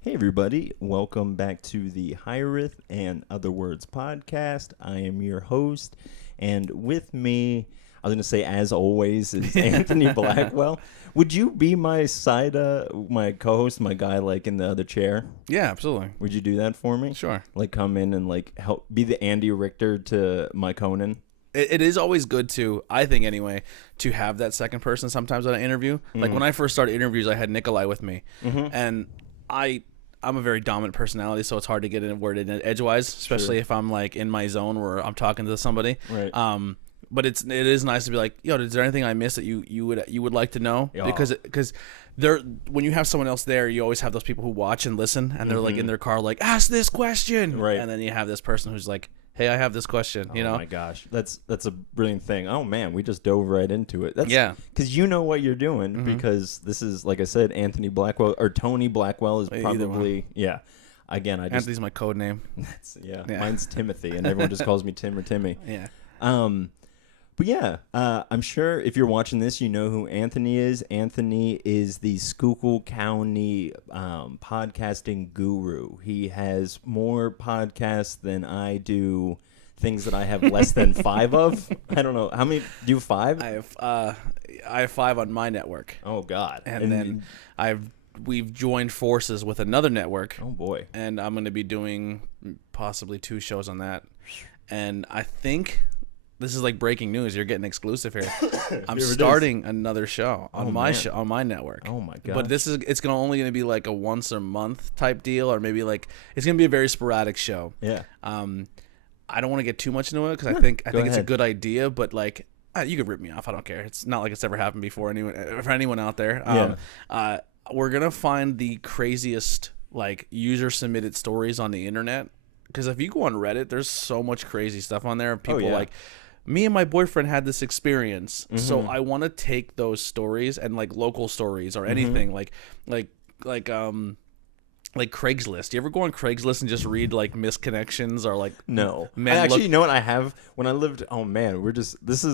Hey everybody, welcome back to the Hiraeth and Other Words podcast. I am your host, and with me, I was going to say as always, is Anthony Blackwell. Would you be my my co-host, my guy like in the other chair? Yeah, absolutely. Would you do that for me? Sure. Like come in and like help be the Andy Richter to my Conan? It is always good to, I think anyway, to have that second person sometimes on an interview. Like when I first started interviews, I had Nikolai with me, and I'm a very dominant personality, so it's hard to get in worded edgewise, especially if I'm like in my zone where I'm talking to somebody. Right. But it is nice to be like, yo, is there anything I missed that you would like to know? Yeah. Because there, when you have someone else there, you always have those people who watch and listen, and they're like in their car, like, ask this question, Right. And then you have this person who's like, hey, I have this question, you know? Oh my gosh, that's a brilliant thing. Oh man, we just dove right into it. Yeah. Because you know what you're doing. Because this is, like I said, Anthony Blackwell or Tony Blackwell is probably Again, Anthony's my code name. Yeah, mine's Timothy, and everyone just calls me Tim or Timmy. Yeah. But yeah, I'm sure if you're watching this, you know who Anthony is. Anthony is the Schuylkill County podcasting guru. He has more podcasts than I do, things that I have less than 5 of. I don't know. How many? Do you have 5? I have 5 on my network. Oh, God. And then we've joined forces with another network. Oh, boy. And I'm going to be doing possibly 2 shows on that. And I think... This is like breaking news. You're getting exclusive here. I'm starting another show on on my network. Oh my god! But it's only gonna be like a once a month type deal, or maybe like it's gonna be a very sporadic show. Yeah. I don't want to get too much into it because I think it's a good idea, but like you could rip me off. I don't care. It's not like it's ever happened before. For anyone out there. We're gonna find the craziest like user submitted stories on the internet, because if you go on Reddit, there's so much crazy stuff on there. People like, me and my boyfriend had this experience, so I want to take those stories and like local stories or anything like Craigslist. You ever go on Craigslist and just read like misconnections or like no? You know what I have when I lived. Oh man,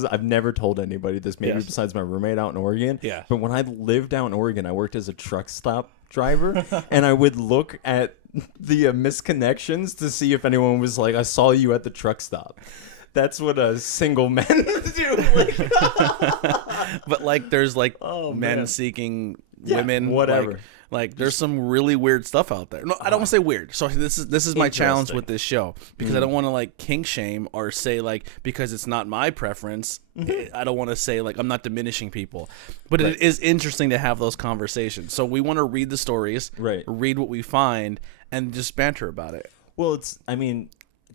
I've never told anybody this. Maybe besides my roommate out in Oregon. Yeah. But when I lived out in Oregon, I worked as a truck stop driver, and I would look at the misconnections to see if anyone was like, "I saw you at the truck stop." That's what a single men do. But like, there's like men seeking women, whatever. Like there's some really weird stuff out there. No, I don't want to say weird. So this is my challenge with this show, because I don't want to like kink shame or say like, because it's not my preference. I don't want to say like I'm not diminishing people, but it is interesting to have those conversations. So we want to read the stories, read what we find, and just banter about it. Well,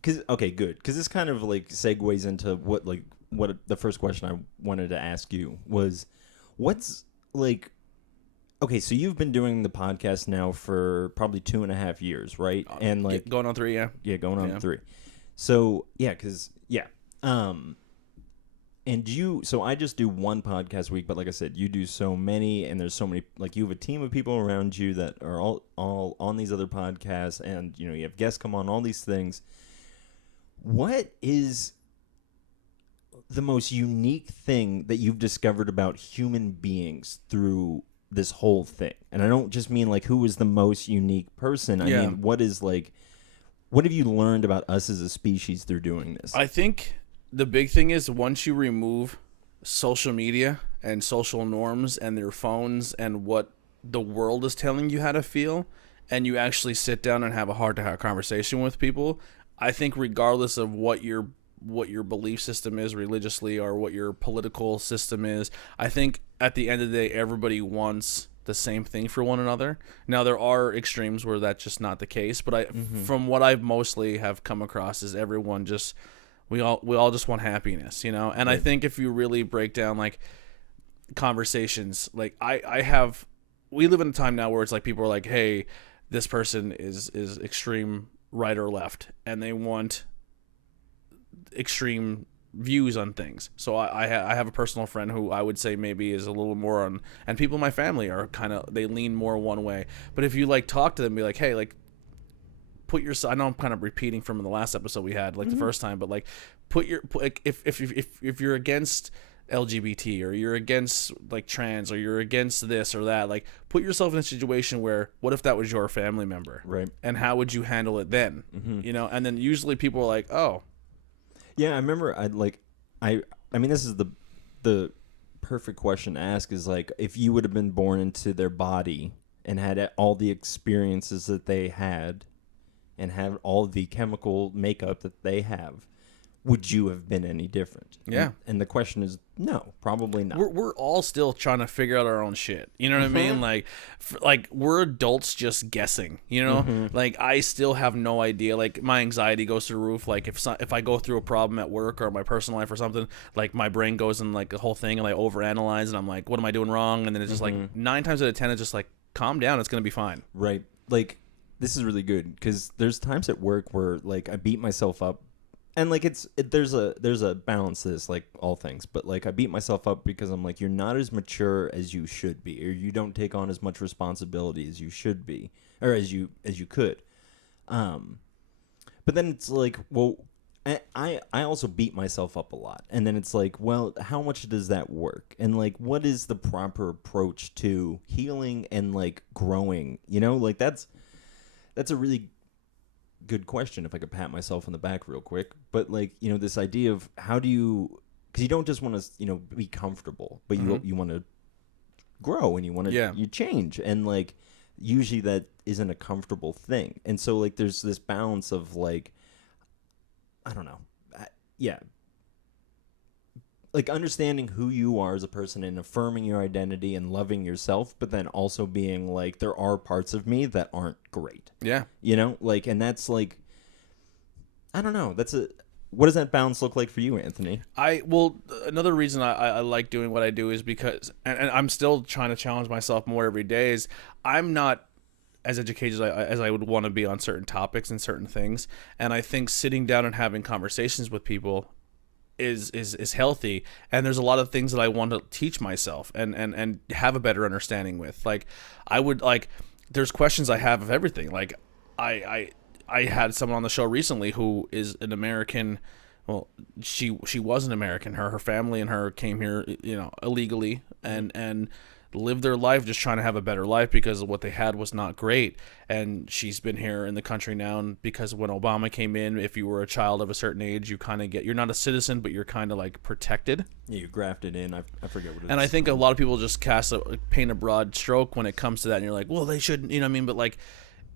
because this kind of like segues into what the first question I wanted to ask you was, what's like, okay, so you've been doing the podcast now for probably 2.5 years, right? And like going on 3, going on 3. So so I just do one podcast a week, but like I said, you do so many, and there's so many, like you have a team of people around you that are all on these other podcasts, and you know you have guests come on, all these things. What is the most unique thing that you've discovered about human beings through this whole thing? And I don't just mean like who is the most unique person. I mean, what have you learned about us as a species through doing this? I think the big thing is once you remove social media and social norms and their phones and what the world is telling you how to feel, and you actually sit down and have a heart-to-heart conversation with people, I think regardless of what your belief system is religiously or what your political system is, I think at the end of the day, everybody wants the same thing for one another. Now, there are extremes where that's just not the case, but from what I've mostly have come across is everyone just, we all just want happiness, you know? And I think if you really break down like conversations, like we live in a time now where it's like people are like, hey, this person is extreme right or left, and they want extreme views on things. So I have a personal friend who I would say maybe is a little more on, and people in my family are kind of, they lean more one way. But if you like talk to them, be like, hey, like put your, I know I'm kind of repeating from the last episode we had, like the first time, but like if you're against LGBT, or you're against like trans, or you're against this or that. Like, put yourself in a situation where, what if that was your family member? Right. And how would you handle it then? You know, and then usually people are like, oh. Yeah, I remember I mean, this is the perfect question to ask, is like, if you would have been born into their body and had all the experiences that they had and have all the chemical makeup that they have, would you have been any different? Yeah. And the question is, no, probably not. We're all still trying to figure out our own shit. You know what I mean? Like we're adults just guessing, you know? Like, I still have no idea. Like, my anxiety goes through the roof. Like, if I go through a problem at work or my personal life or something, like, my brain goes in like the whole thing, and I overanalyze, and I'm like, what am I doing wrong? And then it's just like 9 times out of 10, it's just like, calm down, it's going to be fine. Right. Like, this is really good, because there's times at work where, like, I beat myself up. And, like, there's a balance to this, like all things. But, like, I beat myself up because I'm like, you're not as mature as you should be, or you don't take on as much responsibility as you should be, or as you could. But then it's like, well, I also beat myself up a lot. And then it's like, well, how much does that work? And, like, what is the proper approach to healing and, like, growing? You know, like, that's a really good question, if I could pat myself on the back real quick. But, like, you know, this idea of how do you, because you don't just want to, you know, be comfortable, but you want to grow, and you want to you change, and, like, usually that isn't a comfortable thing. And so, like, there's this balance of, like, I don't know, like, understanding who you are as a person and affirming your identity and loving yourself, but then also being like, there are parts of me that aren't great. Yeah. You know, like, and that's like, I don't know. What does that balance look like for you, Anthony? Another reason I like doing what I do is because, and I'm still trying to challenge myself more every day, is I'm not as educated as I would want to be on certain topics and certain things. And I think sitting down and having conversations with people is healthy, and there's a lot of things that I want to teach myself and have a better understanding with. Like, I would, like, there's questions I have of everything. Like, I had someone on the show recently who is an American. Well, she was an American. Her family and her came here, you know, illegally, and lived their life just trying to have a better life because what they had was not great. And she's been here in the country now, and because when Obama came in, if you were a child of a certain age, you kind of you're not a citizen, but you're kind of like protected. Yeah, you grafted in. I forget what it is. And I think a lot of people just paint a broad stroke when it comes to that, and you're like, well, they shouldn't, you know what I mean? But, like,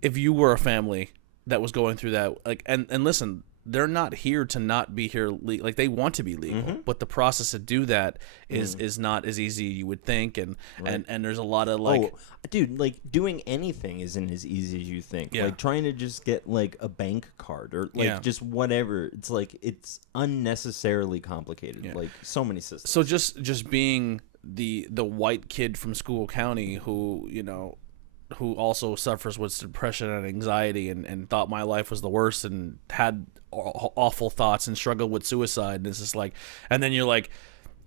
if you were a family that was going through that, like, and listen, they're not here to not be here. Like, they want to be legal, but the process to do that is not as easy as you would think. And, and there's a lot of, like, dude, like, doing anything isn't as easy as you think. Like, trying to just get, like, a bank card or, like, just whatever. It's like, it's unnecessarily complicated. Like, so many systems. So just being the white kid from School County who, you know, who also suffers with depression and anxiety and thought my life was the worst and had awful thoughts and struggled with suicide, and it's just like, and then you're like,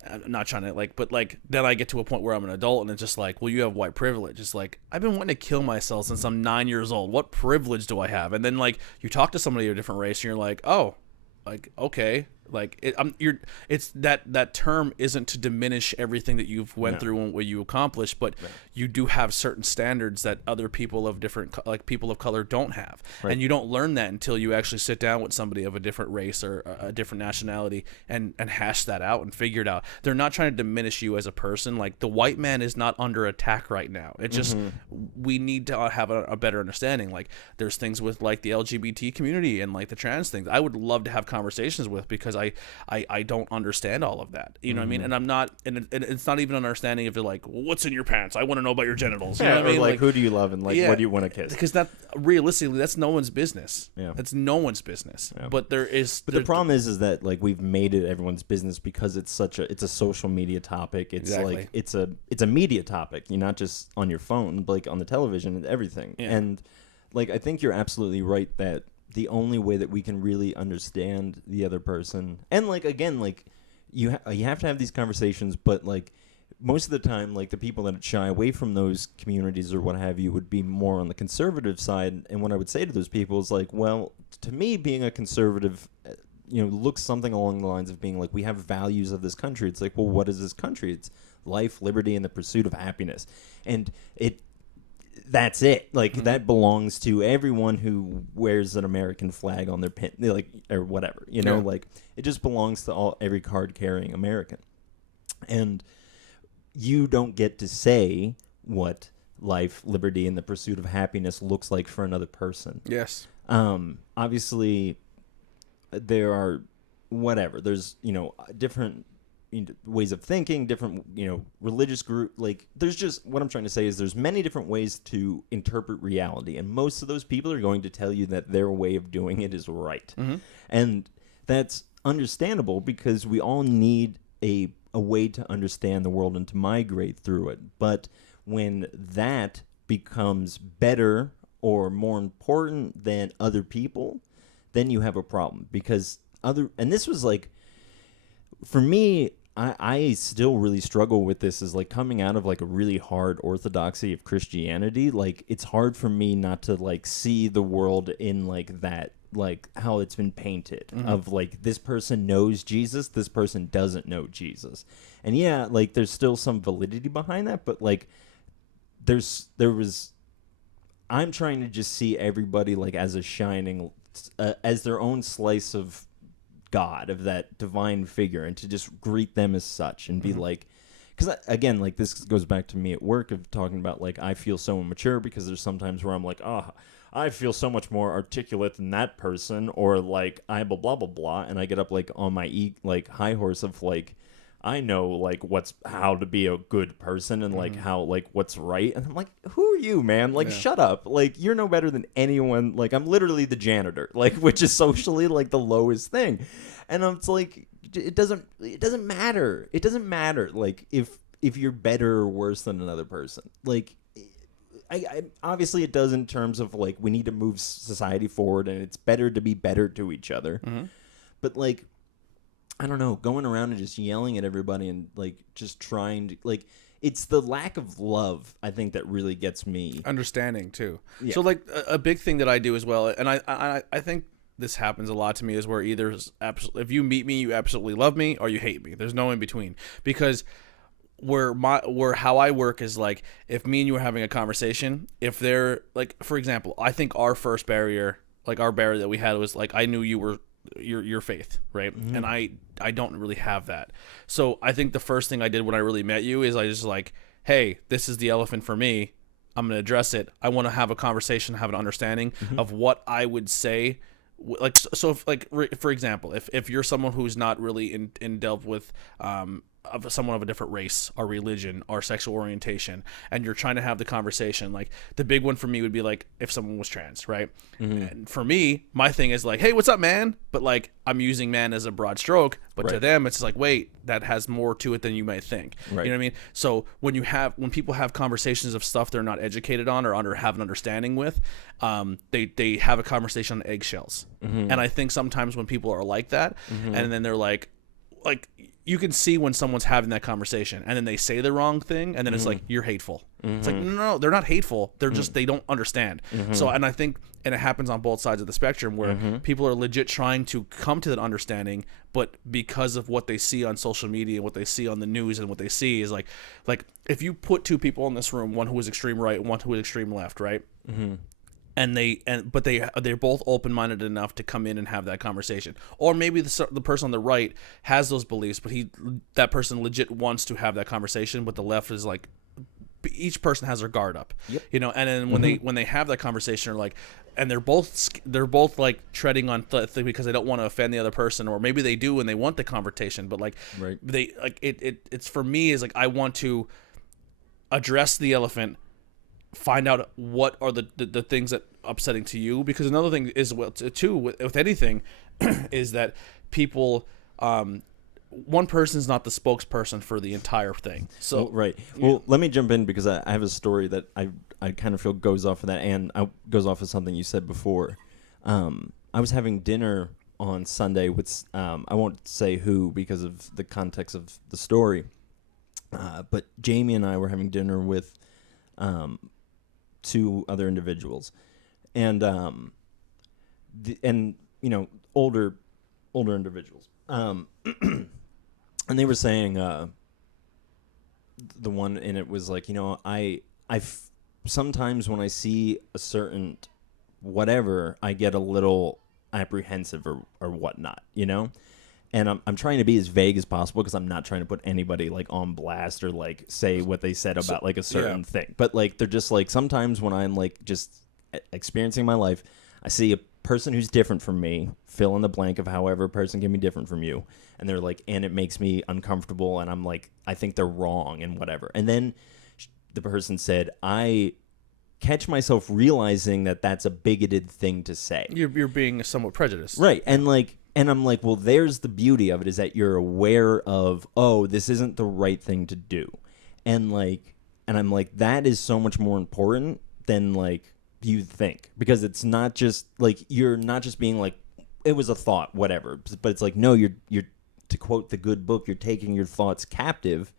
I'm not trying to, like, but, like, then I get to a point where I'm an adult, and it's just like, well, you have white privilege. It's like, I've been wanting to kill myself since I'm 9 years old. What privilege do I have? And then, like, you talk to somebody of a different race, and you're like, oh, like, okay, like, it's that term isn't to diminish everything that you've went through and what you accomplished, but you do have certain standards that other people of different, like, people of color don't have, and you don't learn that until you actually sit down with somebody of a different race or a different nationality and hash that out and figure it out. They're not trying to diminish you as a person. Like, the white man is not under attack right now. It's just we need to have a better understanding. Like, there's things with, like, the LGBT community and, like, the trans things I would love to have conversations with, because I don't understand all of that. You know what I mean? And I'm not, and it's not even an understanding of, like, well, what's in your pants? I want to know about your genitals. You know what I mean? Like, who do you love and, like, what do you want to kiss? Because that, realistically, that's no one's business. Yeah. That's no one's business. Yeah. But the problem is that, like, we've made it everyone's business because it's it's a social media topic. It's like, it's a media topic. You're not just on your phone, but, like, on the television and everything. Yeah. And, like, I think you're absolutely right that the only way that we can really understand the other person, and, like, again, like, you have to have these conversations, but, like, most of the time, like, the people that shy away from those communities or what have you would be more on the conservative side. And what I would say to those people is, like, well, to me, being a conservative looks something along the lines of being like, we have values of this country. It's like, well, what is this country? It's life, liberty, and the pursuit of happiness. And that's it. Like, that belongs to everyone who wears an American flag on their pin, like, or whatever, like, it just belongs to every card-carrying American. And you don't get to say what life, liberty, and the pursuit of happiness looks like for another person. Yes. Obviously, there are there's different ways of thinking, different religious group. Like, there's just, what I'm trying to say is there's many different ways to interpret reality, and most of those people are going to tell you that their way of doing it is right. And that's understandable, because we all need a way to understand the world and to migrate through it. But when that becomes better or more important than other people, then you have a problem. Because and this was like, for me, I still really struggle with this, is like coming out of like a really hard orthodoxy of Christianity. Like, it's hard for me not to like see the world in like that, like how it's been painted, of like, this person knows Jesus, this person doesn't know Jesus. And yeah, like, there's still some validity behind that, but like, I'm trying to just see everybody like as a shining, as their own slice of God, of that divine figure, and to just greet them as such, and be like, because again, like, this goes back to me at work, of talking about like, I feel so immature because there's sometimes where I'm like, I feel so much more articulate than that person, or like, I blah blah blah blah, and I get up like on my like high horse of like, I know like how to be a good person, and like how like what's right, and I'm like, who are you, man? Like, shut up. Like, you're no better than anyone. Like, I'm literally the janitor, like, which is socially like the lowest thing. And it's like, it doesn't matter. It doesn't matter like if you're better or worse than another person. Like, I obviously it does in terms of like, we need to move society forward, and it's better to be better to each other. But like, I don't know, going around and just yelling at everybody, and like just trying to like, it's the lack of love, I think, that really gets me. Understanding too. Yeah. So like a big thing that I do as well, and I think this happens a lot to me, is where either if you meet me, you absolutely love me, or you hate me. There's no in between. Because where how I work is like, if me and you are having a conversation, if they're like, for example, I think our first barrier, like our barrier that we had, was like, I knew you were your faith, right? And I don't really have that. So I think the first thing I did when I really met you is I just like, hey, this is the elephant for me. I'm going to address it. I want to have a conversation, have an understanding of what I would say. Like, so if, like, for example, if you're someone who's not really in delve with of someone of a different race or religion or sexual orientation, and you're trying to have the conversation, like, the big one for me would be like, if someone was trans, right? And for me, my thing is like, hey, what's up, man? But like, I'm using man as a broad stroke, but to them it's like, wait, that has more to it than you might think. You know what I mean? So when people have conversations of stuff they're not educated on or have an understanding with, they have a conversation on eggshells. And I think sometimes when people are like that, and then they're like you can see when someone's having that conversation, and then they say the wrong thing, and then it's like, you're hateful. It's like, no, they're not hateful. They're just, they don't understand. So, and I think, and it happens on both sides of the spectrum, where people are legit trying to come to that understanding, but because of what they see on social media, what they see on the news, and what they see is like if you put two people in this room, one who is extreme right and one who is extreme left, right? But they're both open-minded enough to come in and have that conversation. Or maybe the person on the right has those beliefs, but that person legit wants to have that conversation, but the left is like, each person has their guard up. And then when they have that conversation, or like, and they're both like treading on because they don't want to offend the other person, or maybe they do and they want the conversation, but like they like it's for me is like, I want to address the elephant, find out what are the things that upsetting to you, because another thing is, well, too, with anything is that people, one person's not the spokesperson for the entire thing. So well, let me jump in, because I have a story that I kind of feel goes off of that, and goes off of something you said before. I was having dinner on Sunday with I won't say who because of the context of the story, but Jamie and I were having dinner with two other individuals, and older older individuals. And they were saying the one, and it was like, sometimes when I see a certain whatever, I get a little apprehensive or whatnot, And I'm trying to be as vague as possible because I'm not trying to put anybody like on blast or like say what they said about like a certain thing. But like they're just like sometimes when I'm like just experiencing my life, I see a person who's different from me, fill in the blank of however a person can be different from you, and they're like, and it makes me uncomfortable, and I'm like, I think they're wrong and whatever. And then the person said, I catch myself realizing that that's a bigoted thing to say. You're being somewhat prejudiced, right? And I'm like, well, there's the beauty of it, is that you're aware of, oh, this isn't the right thing to do, and I'm like, that is so much more important than like you think, because it's not just like, you're not just being like, it was a thought, whatever, but it's like, no, you're to quote the good book, you're taking your thoughts captive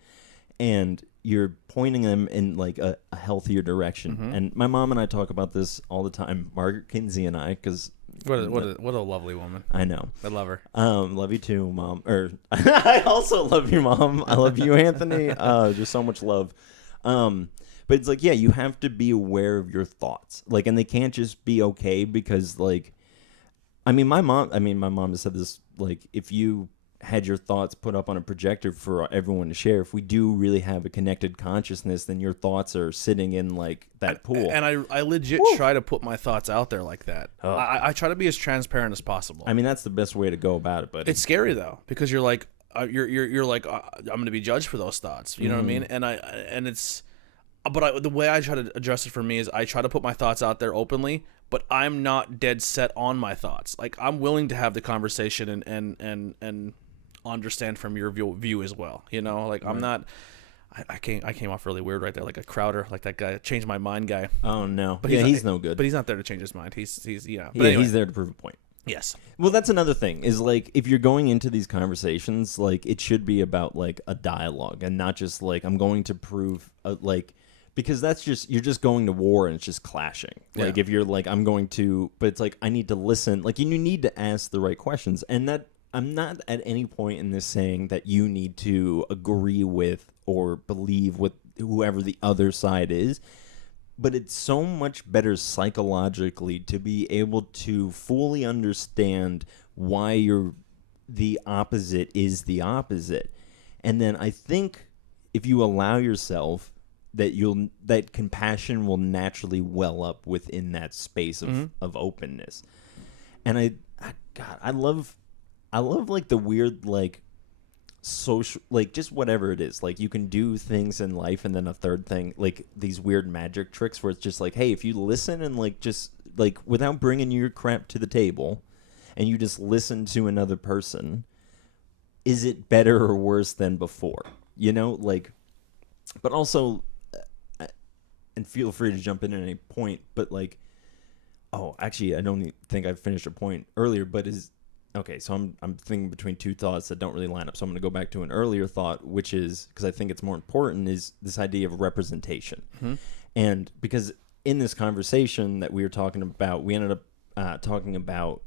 and you're pointing them in like a healthier direction. Mm-hmm. And my mom and I talk about this all the time, Margaret Kinsey and I, because what a lovely woman. I know. I love her. Love you too, Mom. Or I also love you, Mom. I love you, Anthony. Just so much love. But it's like, yeah, you have to be aware of your thoughts, like, and they can't just be okay because, like, my mom has said this, like, if you had your thoughts put up on a projector for everyone to share, if we do really have a connected consciousness, then your thoughts are sitting in like that pool. And I legit try to put my thoughts out there like that. Oh. I try to be as transparent as possible. I mean, that's the best way to go about it. But it's scary though, because you're like, you're like, I'm going to be judged for those thoughts. You know what I mean? But the way I try to address it for me is I try to put my thoughts out there openly, but I'm not dead set on my thoughts. Like, I'm willing to have the conversation and understand from your view as well. Like, right. I'm not. I came off really weird right there, like a Crowder, like that guy, change my mind guy. Oh no, but he's no good. But he's not there to change his mind. He's yeah. But anyway. He's there to prove a point. Yes. Well, that's another thing, is like, if you're going into these conversations, like, it should be about like a dialogue and not just like, I'm going to prove because that's just, you're just going to war and it's just clashing. Like, if you're like, I'm going to, but it's like, I need to listen, like, you need to ask the right questions. And that, I'm not at any point in this saying that you need to agree with or believe with whoever the other side is, but it's so much better psychologically to be able to fully understand why the opposite is the opposite. And then I think if you allow yourself, that compassion will naturally well up within that space of openness. And I love like the weird, like, social, like, just whatever it is, like, you can do things in life, and then a third thing, like these weird magic tricks where it's just like, hey, if you listen and like, just like, without bringing your crap to the table, and you just listen to another person, is it better or worse than before? Like, but also, and feel free to jump in at any point, but like, oh, actually, I don't think I finished a point earlier, but okay, so I'm thinking between two thoughts that don't really line up. So I'm going to go back to an earlier thought, which is, because I think it's more important, is this idea of representation. Mm-hmm. And because in this conversation that we were talking about, we ended up talking about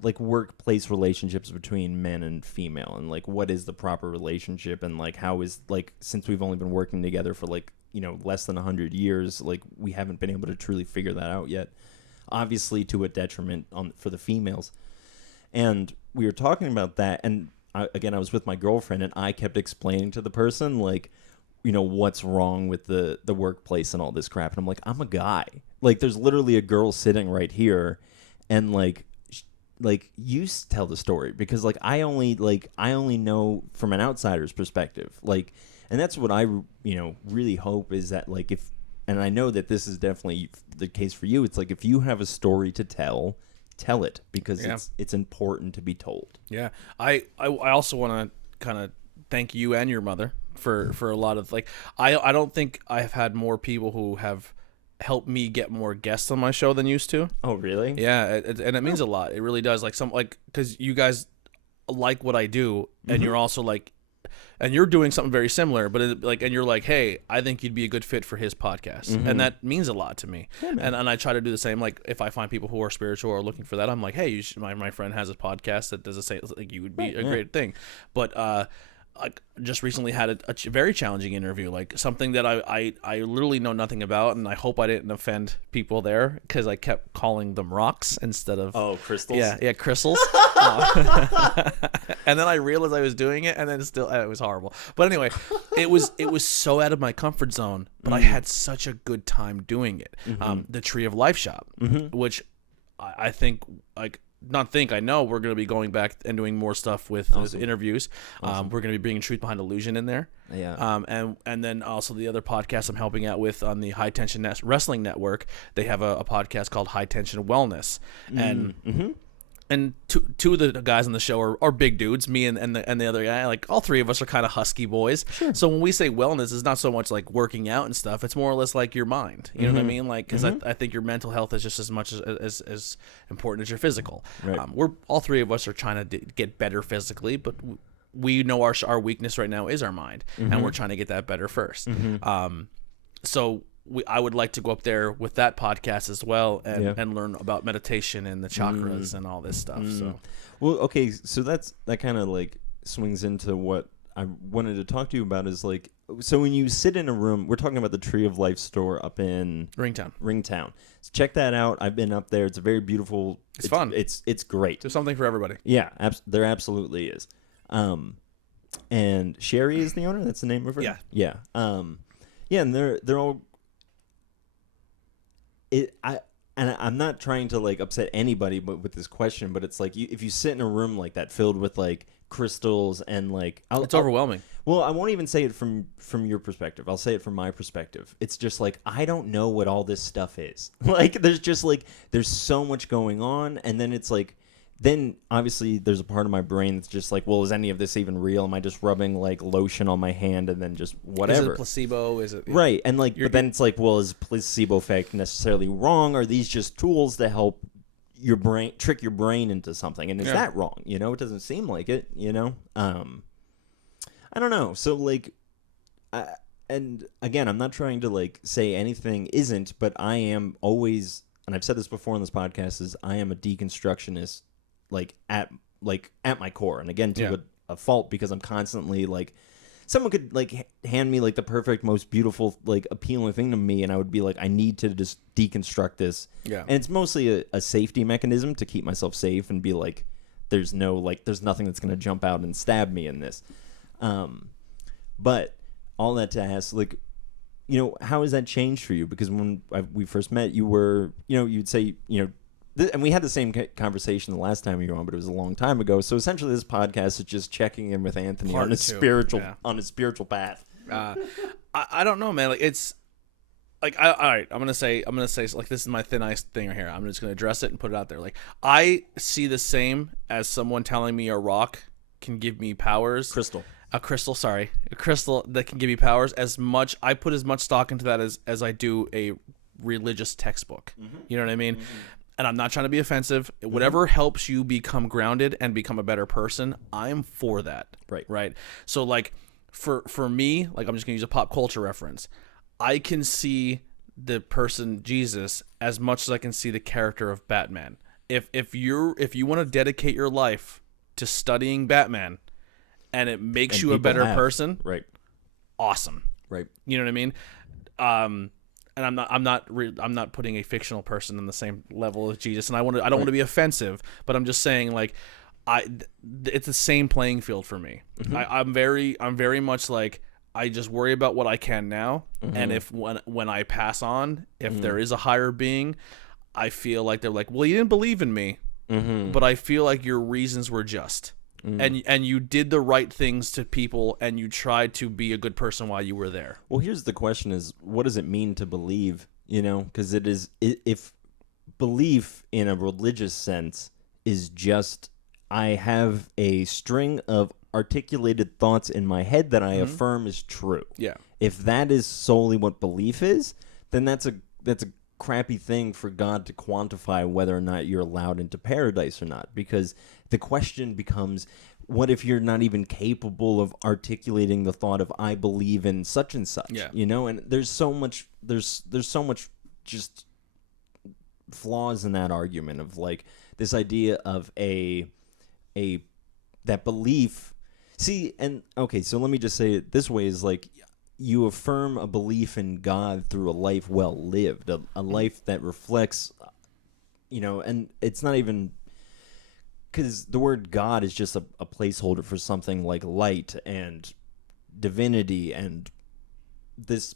like workplace relationships between men and female, and like what is the proper relationship, and like how is, like, since we've only been working together for like, less than 100 years, like, we haven't been able to truly figure that out yet. Obviously to a detriment for the females. And we were talking about that, and I was with my girlfriend, and I kept explaining to the person, like, what's wrong with the workplace and all this crap. And I'm like, I'm a guy. Like, there's literally a girl sitting right here, and like you tell the story, because like I only know from an outsider's perspective. Like, and that's what I really hope, is that, like, if, and I know that this is definitely the case for you, it's like, if you have a story to tell it, because it's important to be told. Yeah. I also want to kind of thank you and your mother for a lot of, like, I don't think I've had more people who have helped me get more guests on my show than used to. Oh, really? Yeah. And it means a lot. It really does. Like, because you guys like what I do, and you're also like, and you're doing something very similar, but and you're like, hey, I think you'd be a good fit for his podcast, and that means a lot to me. Yeah, and I try to do the same. Like if I find people who are spiritual or looking for that, I'm like, hey, my friend has a podcast that does the same. Like you would be a great thing. But I just recently had a very challenging interview, like something that I literally know nothing about, and I hope I didn't offend people there because I kept calling them rocks instead of crystals. Yeah, crystals. And then I realized I was doing it, and then it was horrible. But anyway, it was so out of my comfort zone, but I had such a good time doing it. The Tree of Life shop, which I think I know we're going to be going back and doing more stuff with interviews. We're going to be bringing Truth Behind Illusion in there. Yeah. And then also the other podcast I'm helping out with on the High Tension Wrestling Network. They have a podcast called High Tension Wellness, and two of the guys on the show are big dudes. Me and the other guy, like all three of us are kind of husky boys. Sure. So when we say wellness, it's not so much like working out and stuff. It's more or less like your mind. You know what I mean? Like because I think your mental health is just as much as important as your physical. Right. We're all three of us are trying to get better physically, but we know our weakness right now is our mind, and we're trying to get that better first. So I would like to go up there with that podcast as well and learn about meditation and the chakras and all this stuff. So, well, okay, so that kind of like swings into what I wanted to talk to you about is like, so when you sit in a room, we're talking about the Tree of Life store up in Ringtown. So check that out. I've been up there. It's a very beautiful. It's fun. It's great. There's something for everybody. Yeah, there absolutely is. And Sherry is the owner. That's the name of her. Yeah. Yeah. And they're all. I'm not trying to like upset anybody, but with this question, but it's like if you sit in a room like that filled with like crystals and like it's overwhelming. Well, I won't even say it from your perspective. I'll say it from my perspective. It's just like I don't know what all this stuff is. Like there's so much going on, and then it's like. Then, obviously, there's a part of my brain that's just like, well, is any of this even real? Am I just rubbing, like, lotion on my hand and then just whatever? Is it placebo? Is it... Right, and, like, but then it's like, well, is placebo effect necessarily wrong? Are these just tools to help your brain, trick your brain into something? And is that wrong? You know, it doesn't seem like it, you know? I don't know. So, like, and, again, I'm not trying to, like, say anything isn't, but I am always, and I've said this before on this podcast, is I am a deconstructionist. Like at my core, and again to a fault because I'm constantly like, someone could like hand me like the perfect, most beautiful, like appealing thing to me, and I would be like, I need to just deconstruct this. Yeah, and it's mostly a safety mechanism to keep myself safe and be like, there's nothing that's gonna jump out and stab me in this. But all that to ask, like, you know, how has that changed for you? Because when we first met, you were, you know, you'd say, you know. And we had the same conversation the last time you were on, but it was a long time ago. So essentially, this podcast is just checking in with Anthony on his spiritual path. I don't know, man. Like it's like all right. I'm gonna say like this is my thin ice thing right here. I'm just gonna address it and put it out there. Like I see the same as someone telling me a rock can give me powers. A crystal that can give me powers. I put as much stock into that as I do a religious textbook. You know what I mean? And I'm not trying to be offensive. Whatever helps you become grounded and become a better person, I'm for that. Right. So, like, for me, like, I'm just going to use a pop culture reference. I can see the person Jesus as much as I can see the character of Batman. If you want to dedicate your life to studying Batman and it makes you a better person, right? Awesome. Right. You know what I mean? And I'm not putting a fictional person on the same level as Jesus, and I don't want to be offensive, but I'm just saying like it's the same playing field for me. I'm very much like I just worry about what I can now, and if when I pass on, if there is a higher being, I feel like they're like, well, you didn't believe in me, but I feel like your reasons were just. And you did the right things to people, and you tried to be a good person while you were there. Well, here's the question: is what does it mean to believe? You know, because if belief in a religious sense is just I have a string of articulated thoughts in my head that I affirm is true. Yeah. If that is solely what belief is, then that's a crappy thing for God to quantify whether or not you're allowed into paradise or not, because the question becomes what if you're not even capable of articulating the thought of I believe in such and such? Yeah. You know, and there's so much just flaws in that argument of like this idea of that belief. See, and okay, so let me just say it this way is like you affirm a belief in God through a life well lived, a life that reflects, you know, and it's not even because the word God is just a placeholder for something like light and divinity and this,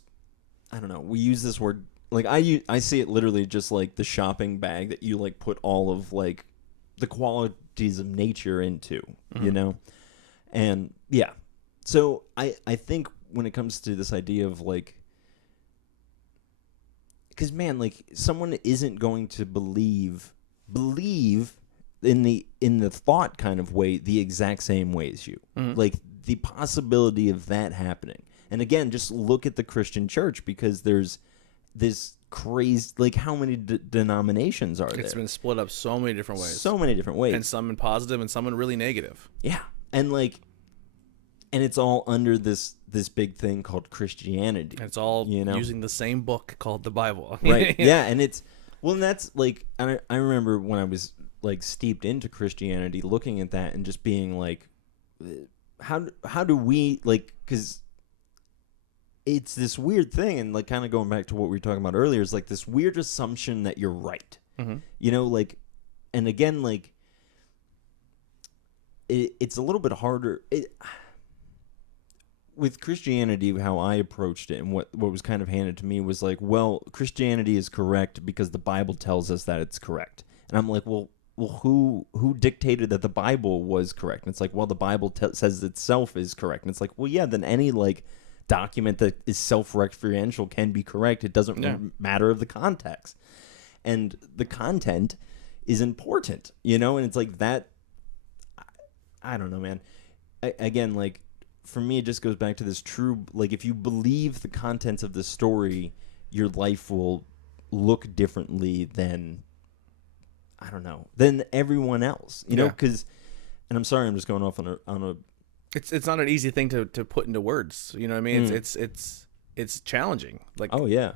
I don't know, we use this word, like I see it literally just like the shopping bag that you like put all of like the qualities of nature into, you know? And yeah, so I think when it comes to this idea of like, because man, like someone isn't going to believe in the thought kind of way the exact same way as you. Like the possibility of that happening. And again, just look at the Christian church because there's this crazy, like how many denominations are there? It's been split up so many different ways. So many different ways. And some in positive and some in really negative. Yeah. And like, and it's all under this big thing called Christianity. And it's all, you know, using the same book called the Bible. Right. Yeah. And it's, well, and that's like, I remember when I was like steeped into Christianity, looking at that and just being like, how do we, like, because it's this weird thing, and like kind of going back to what we were talking about earlier, is like this weird assumption that you're right. You know, like, and again, like, it's a little bit harder. With Christianity, how I approached it and what was kind of handed to me was like, well, Christianity is correct because the Bible tells us that it's correct. And I'm like, well, who dictated that the Bible was correct? And it's like, well, the Bible says itself is correct. And it's like, well, yeah, then any like document that is self-referential can be correct. It doesn't matter of the context. And the content is important, you know? And it's like that, I don't know, man. Again, like, for me, it just goes back to this true, like, if you believe the contents of the story, your life will look differently than, I don't know, than everyone else, you know? Because, and I'm sorry, I'm just going off on a. It's not an easy thing to put into words. You know what I mean? It's challenging. Like, oh yeah.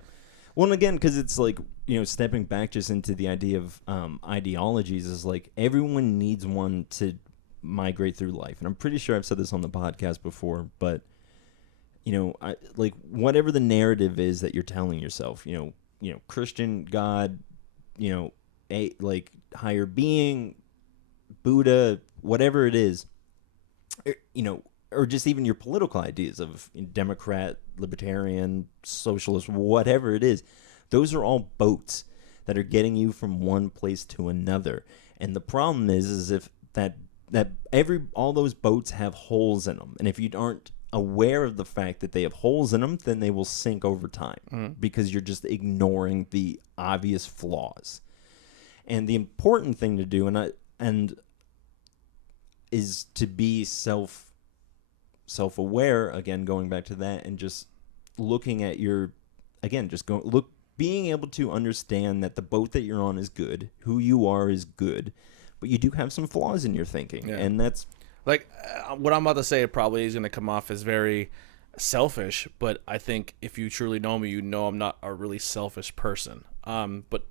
Well, and again, because it's like, you know, stepping back just into the idea of ideologies is like everyone needs one to migrate through life. And I'm pretty sure I've said this on the podcast before, but, you know, like whatever the narrative is that you're telling yourself, you know, Christian, God, you know, like higher being, Buddha, whatever it is, you know, or just even your political ideas of Democrat, libertarian, socialist, whatever it is, those are all boats that are getting you from one place to another. And the problem is if all those boats have holes in them, and if you aren't aware of the fact that they have holes in them, then they will sink over time because you're just ignoring the obvious flaws. And the important thing to do, is to be self-aware, again, going back to that, and just looking at being able to understand that the boat that you're on is good, who you are is good, but you do have some flaws in your thinking, and that's... Like, what I'm about to say probably is going to come off as very selfish, but I think if you truly know me, you know I'm not a really selfish person. But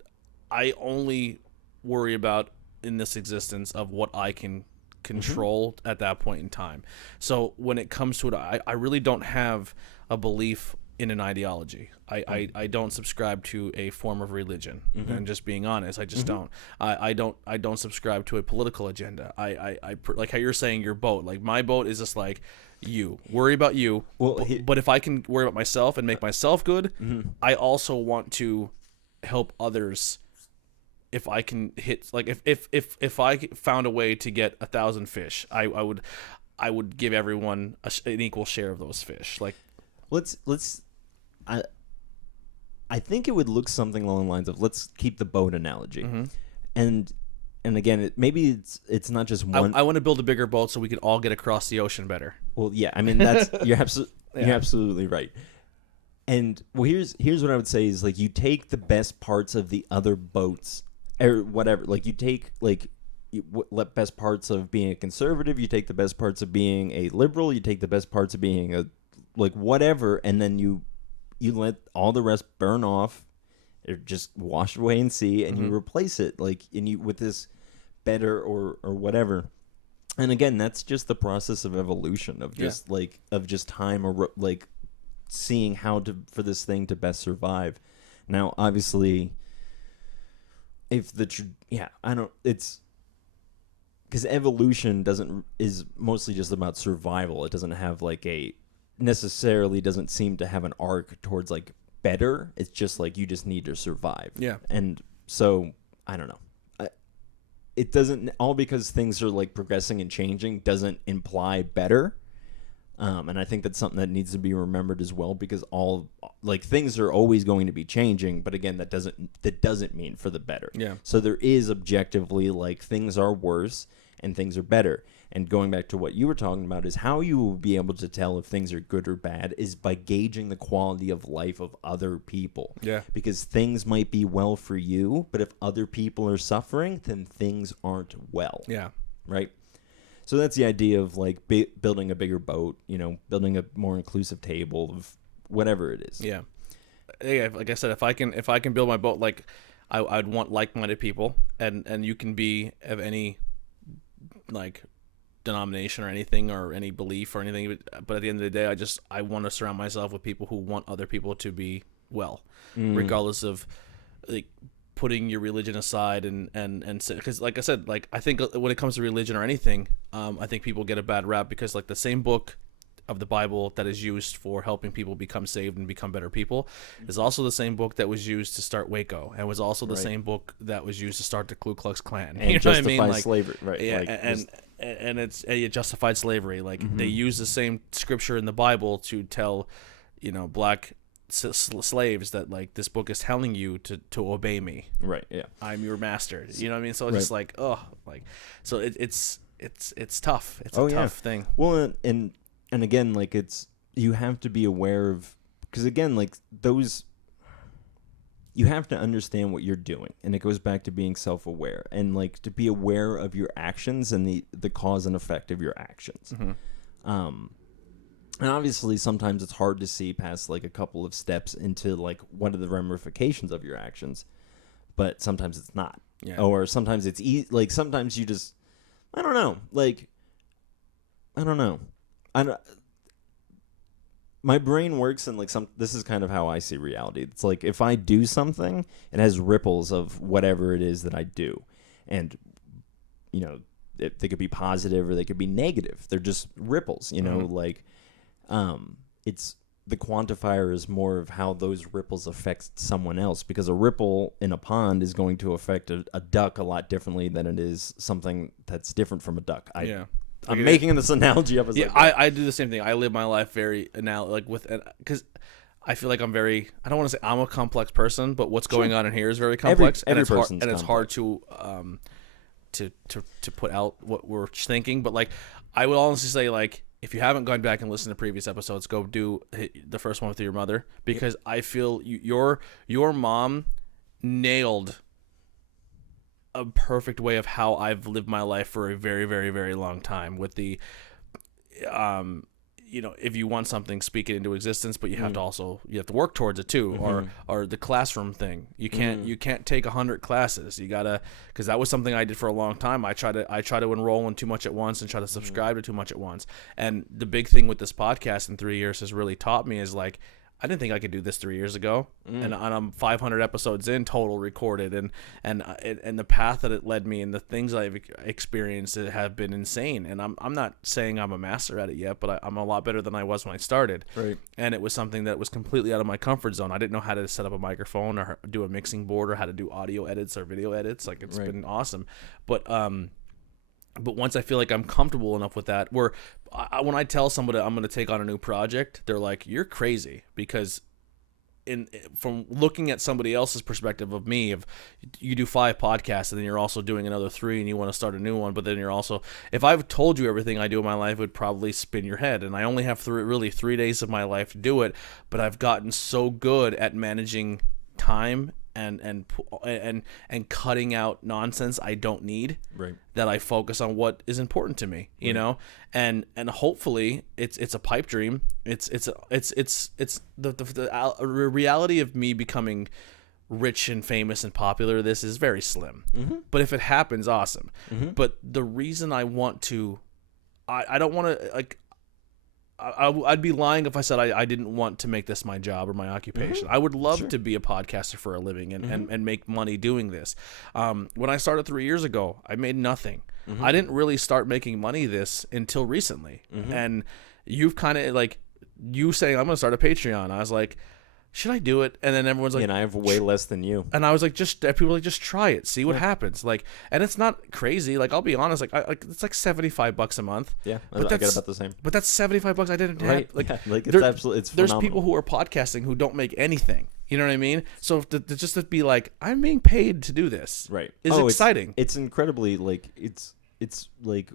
I only worry about, in this existence, of what I can control at that point in time. So when it comes to it, I really don't have a belief in an ideology. I don't subscribe to a form of religion, and just being honest, I just don't. I don't subscribe to a political agenda. I like how you're saying your boat. Like my boat is just like you worry about you. Well, but if I can worry about myself and make myself good, I also want to help others. If I can hit, like if I found a way to get 1,000 fish, I would give everyone an equal share of those fish. Like, I think it would look something along the lines of, let's keep the boat analogy, and again, maybe it's not just one. I want to build a bigger boat so we can all get across the ocean better. Well, yeah, I mean you're absolutely right. And well, here's what I would say is, like, you take the best parts of the other boats or whatever, like you take, like, best parts of being a conservative, you take the best parts of being a liberal, you take the best parts of being a like whatever, and then you let all the rest burn off or just wash away and see, and you replace it with this better or whatever. And again, that's just the process of evolution of just of just time or like seeing how to for this thing to best survive. Now, obviously, if it's because evolution is mostly just about survival. It doesn't have doesn't seem to have an arc towards like better. It's just like you just need to survive. Yeah. And so I don't know. It doesn't all because things are like progressing and changing doesn't imply better. And I think that's something that needs to be remembered as well, because all like things are always going to be changing, but again, that doesn't mean for the better. Yeah. So there is objectively like things are worse and things are better. And going back to what you were talking about is how you will be able to tell if things are good or bad is by gauging the quality of life of other people. Yeah. Because things might be well for you, but if other people are suffering, then things aren't well. Yeah. Right? So that's the idea of like building a bigger boat, building a more inclusive table of whatever it is. Yeah. Yeah, like I said, if I can build my boat, like I'd want like-minded people, and you can be of any like denomination or anything or any belief or anything, but at the end of the day, I want to surround myself with people who want other people to be well, regardless of like putting your religion aside and because like I said, like I think when it comes to religion or anything, I think people get a bad rap because like the same book of the Bible that is used for helping people become saved and become better people is also the same book that was used to start Waco, and was also the same book that was used to start the Ku Klux Klan. And you know what I mean? Like slavery, right? Yeah, like, and it justified slavery. Like they use the same scripture in the Bible to tell, black slaves that like this book is telling you to obey me. Right. Yeah. I'm your master. You know what I mean? So it's just like so it's tough. It's a tough thing. Well, and again, like you have to be aware of, because again, like you have to understand what you're doing, and it goes back to being self-aware and like to be aware of your actions and the cause and effect of your actions. And obviously sometimes it's hard to see past like a couple of steps into like what are the ramifications of your actions, but sometimes it's not. Yeah. Or sometimes it's like sometimes you just I don't know. My brain works in like this is kind of how I see reality. It's like if I do something, it has ripples of whatever it is that I do. And they could be positive or they could be negative. They're just ripples, it's the quantifier is more of how those ripples affect someone else, because a ripple in a pond is going to affect a duck a lot differently than it is something that's different from a duck. I'm making this analogy up as I do the same thing. I live my life very because I feel like I don't want to say I'm a complex person, but what's going on in here is very complex, it's hard to put out what we're thinking. But like I would honestly say, like, if you haven't gone back and listened to previous episodes, go do the first one with your mother, because I feel your mom nailed a perfect way of how I've lived my life for a very, very, very long time with the, if you want something, speak it into existence, but you have to work towards it too. Or the classroom thing. You can't take 100 classes. You gotta, because that was something I did for a long time. I try to enroll in too much at once and try to subscribe to too much at once. And the big thing with this podcast in 3 years has really taught me is like, I didn't think I could do this 3 years ago, and I'm 500 episodes in total recorded, and the path that it led me and the things I've experienced have been insane. And I'm not saying I'm a master at it yet, but I'm a lot better than I was when I started. Right. And it was something that was completely out of my comfort zone. I didn't know how to set up a microphone or do a mixing board or how to do audio edits or video edits. Like it's been awesome, but once I feel like I'm comfortable enough with that, when I tell somebody I'm going to take on a new project, they're like, "You're crazy," because from looking at somebody else's perspective of me, if you do 5 podcasts and then you're also doing another 3 and you want to start a new one, but then you're also, if I've told you everything I do in my life, it would probably spin your head. And I only have 3 days of my life to do it, but I've gotten so good at managing time and cutting out nonsense I don't need. Right. That I focus on what is important to me, you know, and hopefully it's a pipe dream. It's the reality of me becoming rich and famous and popular. This is very slim, but if it happens, awesome. But the reason I want to, I don't want to like. I'd be lying if I said I didn't want to make this my job or my occupation. I would love to be a podcaster for a living and make money doing this. When I started 3 years ago, I made nothing. I didn't really start making money this until recently. And you've kind of like, you saying, I'm going to start a Patreon. I was like, should I do it? And then everyone's like, and I have way less than you. And I was like, people were like, just try it, see what happens. Like, and it's not crazy. Like, I'll be honest, like, it's like $75 a month. Yeah, but I get about the same. But that's $75 I didn't have. Like, it's absolutely, it's phenomenal. There's people who are podcasting who don't make anything. You know what I mean? So just to be like, I'm being paid to do this. Right. Is exciting. It's incredibly like it's like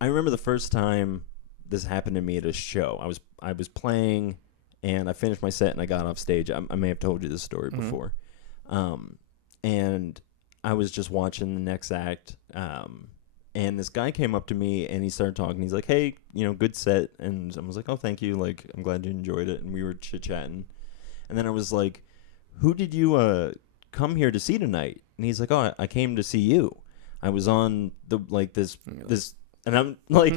I remember the first time this happened to me at a show. I was playing, and I finished my set, and I got off stage. I may have told you this story before. And I was just watching the next act, and this guy came up to me, and he started talking. He's like, hey, good set. And I was like, oh, thank you. Like, I'm glad you enjoyed it. And we were chit-chatting. And then I was like, who did you come here to see tonight? And he's like, oh, I came to see you. I was on this... And I'm like,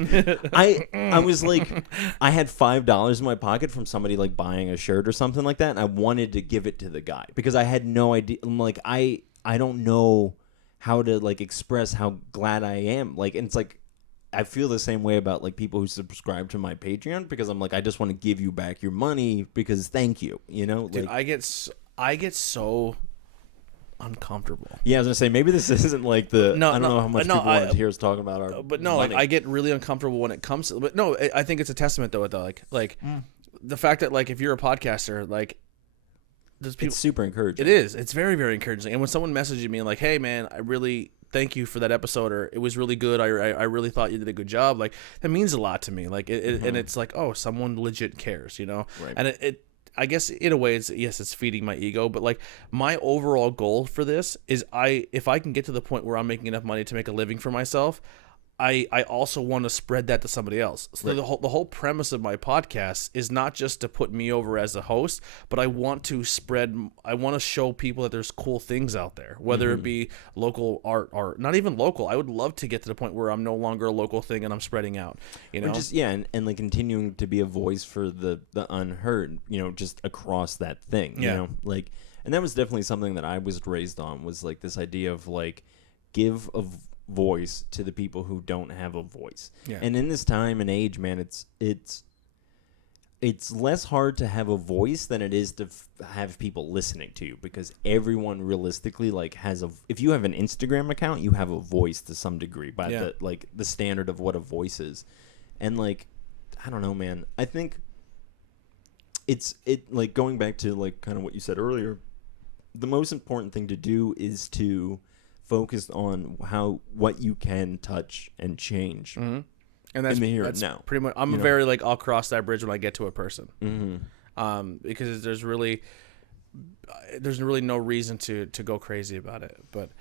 I was like, I had $5 in my pocket from somebody like buying a shirt or something like that, and I wanted to give it to the guy because I had no idea. I'm like, I don't know how to like express how glad I am. Like, and it's like, I feel the same way about like people who subscribe to my Patreon because I'm like, I just want to give you back your money because thank you. Dude, like, I get so uncomfortable. Yeah, I was gonna say maybe this isn't like the I don't know how much people want to hear us talking about our but no, money. like I get really uncomfortable when it comes to, but no, I think it's a testament though like the fact that like if you're a podcaster, like there's people, it's super encouraging. It is. It's very, very encouraging. And when someone messages me like, hey man, I really thank you for that episode, or it was really good, I really thought you did a good job, like that means a lot to me. Like and it's like, oh, someone legit cares, Right. And it I guess in a way it's feeding my ego, but like my overall goal for this is if I can get to the point where I'm making enough money to make a living for myself, I also want to spread that to somebody else. So right. the whole premise of my podcast is not just to put me over as a host, but I want to show people that there's cool things out there, whether it be local art or not even local. I would love to get to the point where I'm no longer a local thing and I'm spreading out, Or just, and like continuing to be a voice for the unheard, just across that thing, like, and that was definitely something that I was raised on, was like this idea of like, give a voice to the people who don't have a voice. And in this time and age, man, it's less hard to have a voice than it is to have people listening to you, because everyone realistically like if you have an Instagram account, you have a voice to some degree by the standard of what a voice is. And like, I don't know, man, I think it like going back to like kind of what you said earlier, the most important thing to do is to focused on what you can touch and change, and that's in the here that's and now. Pretty much, I'm very like I'll cross that bridge when I get to a person, because there's really no reason to go crazy about it. But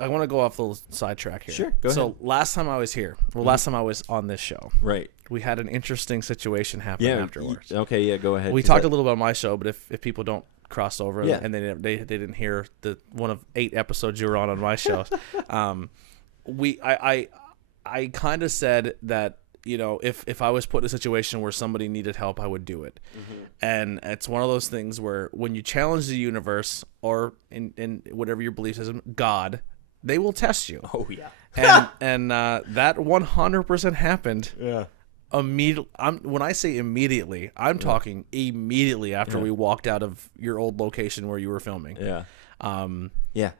I want to go off a little sidetrack here. Sure, go ahead. So last time I was here, last time I was on this show, right, we had an interesting situation happen afterwards. Okay, go ahead. We talked a little about my show, but if people don't cross over and they didn't hear the one of 8 episodes you were on my show, I kind of said that if I was put in a situation where somebody needed help, I would do it. And it's one of those things where when you challenge the universe, or in whatever your belief system, God, they will test you. Oh yeah. and that 100% happened. Yeah. When I say immediately, I'm talking immediately after we walked out of your old location where you were filming. Yeah. Yeah.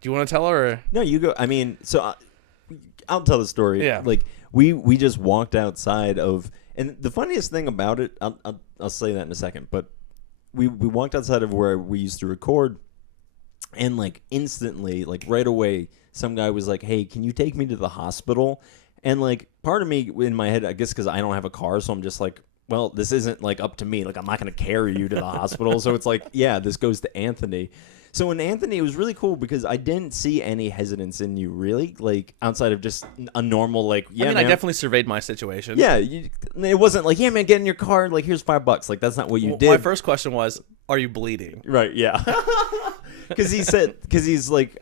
Do you want to tell her? Or? No, you go. I mean, so I'll tell the story. Yeah. Like we just walked outside of, and the funniest thing about it, I'll say that in a second, but we walked outside of where we used to record, and like instantly, like right away, some guy was like, "Hey, can you take me to the hospital?" And like part of me in my head, I guess because I don't have a car, so I'm just like, well, this isn't like up to me. Like I'm not going to carry you to the hospital. So it's like, yeah, this goes to Anthony. So in Anthony, it was really cool because I didn't see any hesitance in you, really, like outside of just a normal, like, yeah, I mean, man. I definitely surveyed my situation. Yeah, it wasn't like, yeah, man, get in your car. Like, here's $5. Like, that's not what you did. My first question was, "Are you bleeding?" Right? Yeah. Because he's like,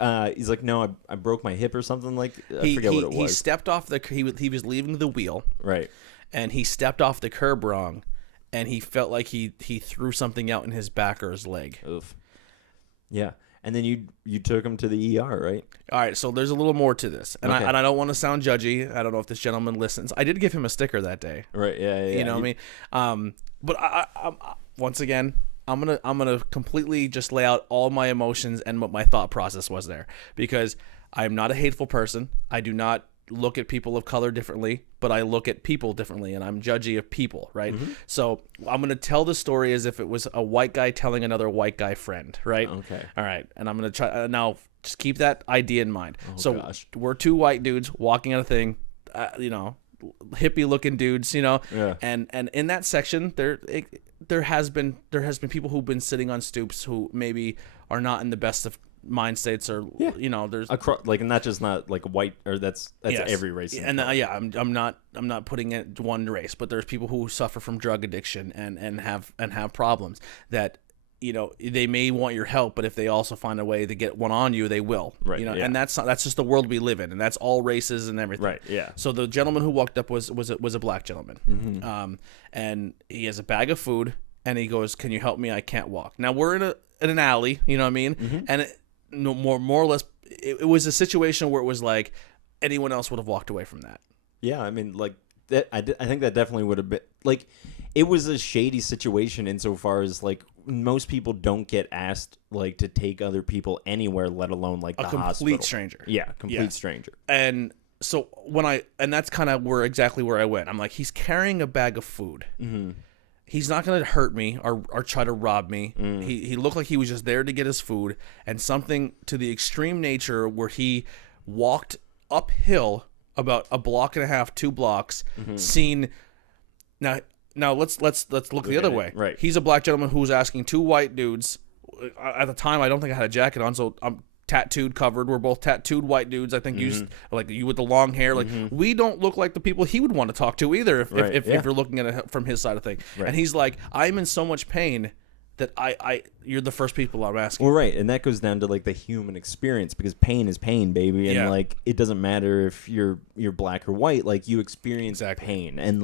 no, I broke my hip or something. Like, I forget what it was. He stepped off he was leaving the wheel, right? And he stepped off the curb wrong, and he felt like he threw something out in his back or his leg. Oof. Yeah, and then you took him to the ER, right? All right, so there's a little more to this, and Okay. I don't want to sound judgy. I don't know if this gentleman listens. I did give him a sticker that day. Right. Yeah. You know what I mean? But I once again, I'm gonna completely just lay out all my emotions and what my thought process was there, because I'm not a hateful person. I do not look at people of color differently, but I look at people differently, and I'm judgy of people, right? Mm-hmm. So I'm gonna tell the story as if it was a white guy telling another white guy friend, right? Okay. All right, and I'm gonna try now. Just keep that idea in mind. So gosh. we're two white dudes walking on a thing, hippie looking dudes, Yeah. and in that section there has been people who've been sitting on stoops who maybe are not in the best of mind states, or there's Across, like, and that's just not like white, or that's yes. every race. And I'm not putting it one race, but there's people who suffer from drug addiction and have problems that they may want your help, but if they also find a way to get one on you, they will. Right. Yeah. And that's just the world we live in, and that's all races and everything. Right. Yeah. So the gentleman who walked up was a black gentleman, Mm-hmm. and he has a bag of food, and he goes, "Can you help me? I can't walk." Now we're in an alley, you know what I mean, Mm-hmm. and more or less, it was a situation where it was like anyone else would have walked away from that. Yeah, I mean, like that. I think that definitely would have been like, it was a shady situation insofar as like most people don't get asked like to take other people anywhere, let alone like the hospital. Complete stranger. Yeah, complete stranger. And so and that's kind of exactly where I went. I'm like, he's carrying a bag of food. Mm-hmm. He's not going to hurt me or try to rob me. He looked like he was just there to get his food, and something to the extreme nature where he walked uphill about a block and a half, 2 blocks, seen. Now let's look the other way. Right. He's a black gentleman who was asking 2 white dudes. At the time, I don't think I had a jacket on, so I'm tattooed, covered. We're both tattooed white dudes. I think you with the long hair. Like we don't look like the people he would want to talk to either. If you're looking at it from his side of thing. Right. And he's like, I'm in so much pain that you're the first people I'm asking. Well, right, and that goes down to like the human experience, because pain is pain, baby, and like it doesn't matter if you're black or white, like you experience pain, and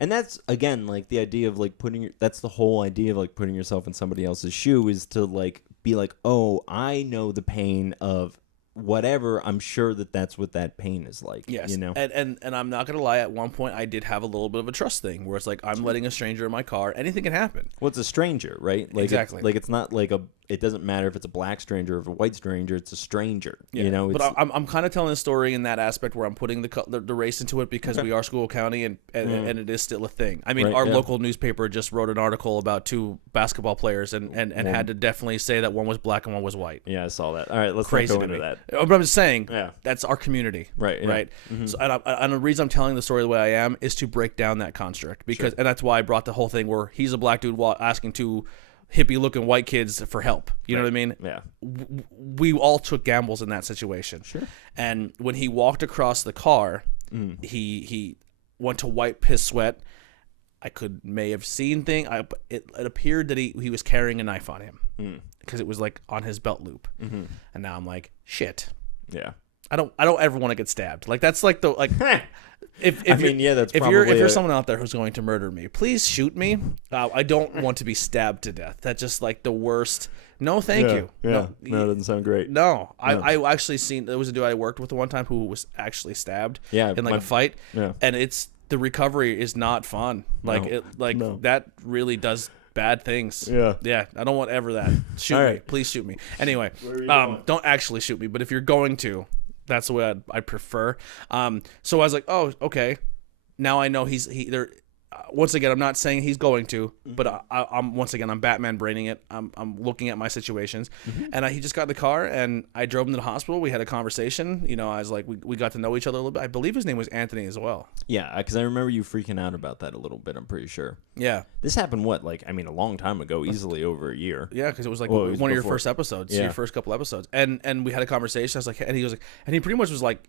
that's again like the idea of like that's the whole idea of like putting yourself in somebody else's shoe, is to like be like, oh, I know the pain of whatever. I'm sure that's what that pain is like. Yes. And I'm not gonna lie, at one point I did have a little bit of a trust thing where it's like, I'm letting a stranger in my car, anything can happen. Well, it's a stranger, right? Like exactly. It's not like it doesn't matter if it's a black stranger or if a white stranger, it's a stranger. Yeah. But I'm kind of telling the story in that aspect where I'm putting the race into it, because we are School County and it is still a thing. I mean, our local newspaper just wrote an article about 2 basketball players and had to definitely say that one was black and one was white. Yeah, I saw that. All right, let's Crazy not go into that. But I'm just saying, that's our community, right? Yeah. Right. Mm-hmm. So, and the reason I'm telling the story the way I am is to break down that construct, because, and that's why I brought the whole thing where he's a black dude asking 2 hippie-looking white kids for help. You know what I mean? Yeah. We all took gambles in that situation. Sure. And when he walked across the car, he went to wipe his sweat. I may have seen things. It appeared that he was carrying a knife on him, because it was like on his belt loop. Mm-hmm. And now I'm like, shit. Yeah. I don't ever want to get stabbed. Like that's like the like. If you're someone out there who's going to murder me, please shoot me. I don't want to be stabbed to death. That's just like the worst. No, thank you. Yeah, no, that doesn't sound great. No, I actually seen, there was a dude I worked with one time who was actually stabbed. In like a fight. Yeah. And the recovery is not fun. Like that really does bad things. Yeah. I don't want ever that. Shoot me, please shoot me. Anyway, don't actually shoot me, but if you're going to, that's the way I prefer. So I was like, oh, okay. Now I know once again, I'm not saying he's going to, but I'm once again, I'm Batman braining it. I'm looking at my situations, and he just got in the car, and I drove him to the hospital. We had a conversation. You know, I was like, we got to know each other a little bit. I believe his name was Anthony as well. Yeah, because I remember you freaking out about that a little bit. I'm pretty sure. Yeah. This happened a long time ago, easily over a year. Yeah, because it was like Well, it was one of your before. first episodes, Yeah. your first couple episodes, and we had a conversation. I was like, and he was like, and he pretty much was like,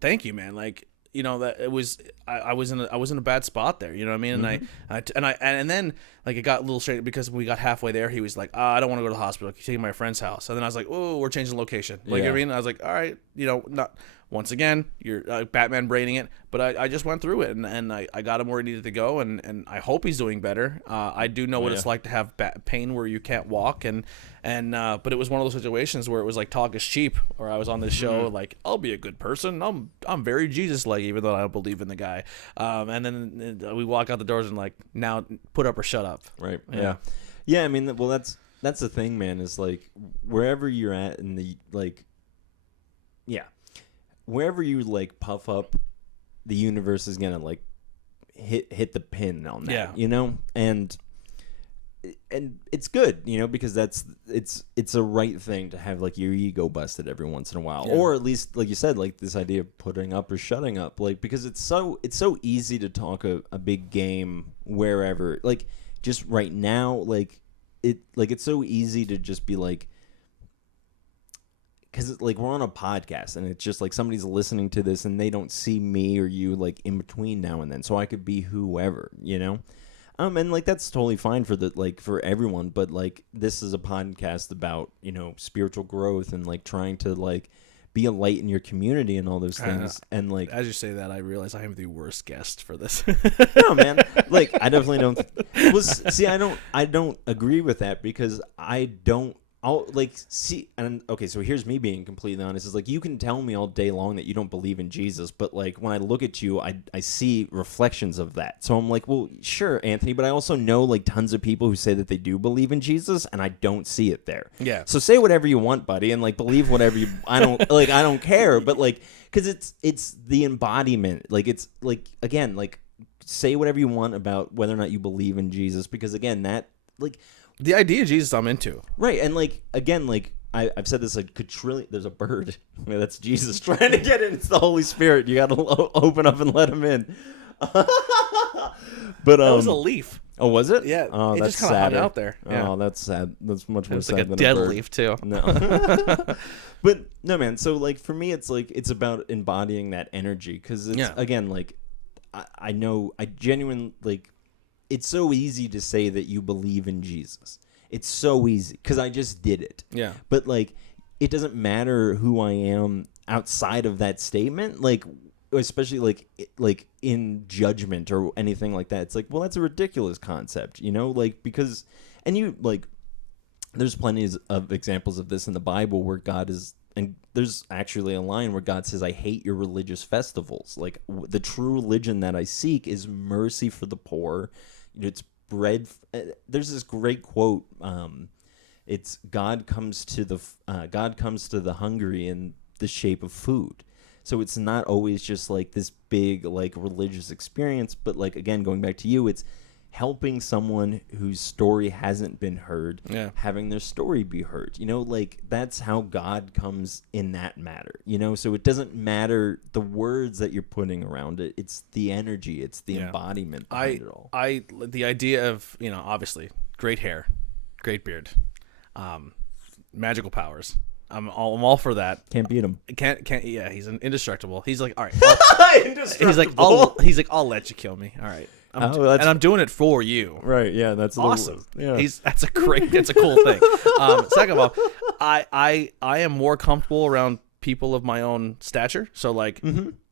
"Thank you, man." Like, you know, that it was I was in a bad spot there. You know what I mean? And then like it got a little straight because when we got halfway there, he was like, I don't want to go to the hospital. You're taking my friend's house. And then I was like, oh, we're changing location. Like, you know what I mean? I was like, all right, you know, not. Once again, you're Batman braining it, but I just went through it, and I got him where he needed to go, and I hope he's doing better. I do know what it's like to have pain where you can't walk, and but it was one of those situations where it was like talk is cheap, or I was on this show like, I'll be a good person, I'm very Jesus-like, even though I don't believe in the guy, and then we walk out the doors and like, now put up or shut up. Right. Yeah. I mean, well, that's the thing, man. Is like wherever you're at in the wherever you like puff up, the universe is gonna like hit the pin on that, you know, and it's good, you know, because it's a right thing to have like your ego busted every once in a while, or at least like you said, like this idea of putting up or shutting up, like because it's so easy to talk a big game wherever, like just right now, like it's so easy to just be like. Because like we're on a podcast and it's just like somebody's listening to this and they don't see me or you like in between now and then, so I could be whoever, you know, and like that's totally fine for everyone, but like this is a podcast about, you know, spiritual growth and like trying to like be a light in your community and all those things. And like as you say that, I realize I am the worst guest for this. No, man, like I definitely don't. Well, see, I don't agree with that because I don't. I'll like see, and okay, so here's me being completely honest. Is like you can tell me all day long that you don't believe in Jesus, but like when I look at you, I see reflections of that. So I'm like, well, sure, Anthony, but I also know like tons of people who say that they do believe in Jesus, and I don't see it there. Yeah. So say whatever you want, buddy, and like believe whatever you. I don't care, but like because it's the embodiment. Like it's like again, like say whatever you want about whether or not you believe in Jesus, because again, that like. The idea of Jesus I'm into. Right, and like again, like I've said this like quadrillion. There's a bird. That's Jesus trying to get in. It's the Holy Spirit. You got to open up and let him in. But that was a leaf. Oh, was it? Yeah. Oh, it that's just kind of hung sad. out there. Yeah. Oh, that's sad. That's much more It's sad like a than dead bird. leaf too. No. But no, man. So like for me, it's like it's about embodying that energy because it's again like I know I genuinely like. It's so easy to say that you believe in Jesus. It's so easy because I just did it. Yeah. But like, it doesn't matter who I am outside of that statement. Like, especially like in judgment or anything like that. It's like, well, that's a ridiculous concept, you know? Like because, and you like, there's plenty of examples of this in the Bible where God is. And there's actually a line where God says, I hate your religious festivals. Like the true religion that I seek is mercy for the poor. It's bread. There's this great quote. It's God comes to the hungry in the shape of food. So it's not always just like this big like religious experience, but like again going back to you, it's helping someone whose story hasn't been heard, having their story be heard. You know, like that's how God comes in that matter. You know, so it doesn't matter the words that you're putting around it. It's the energy. It's the embodiment behind it all. The idea of, you know, obviously great hair, great beard, magical powers. I'm all for that. Can't beat him. Can't. Yeah, he's indestructive. He's like, all right. Indestructible. He's like, I'll let you kill me. All right. And I'm doing it for you. Right, yeah, that's awesome. That's a cool thing. Second of all, I am more comfortable around people of my own stature. So like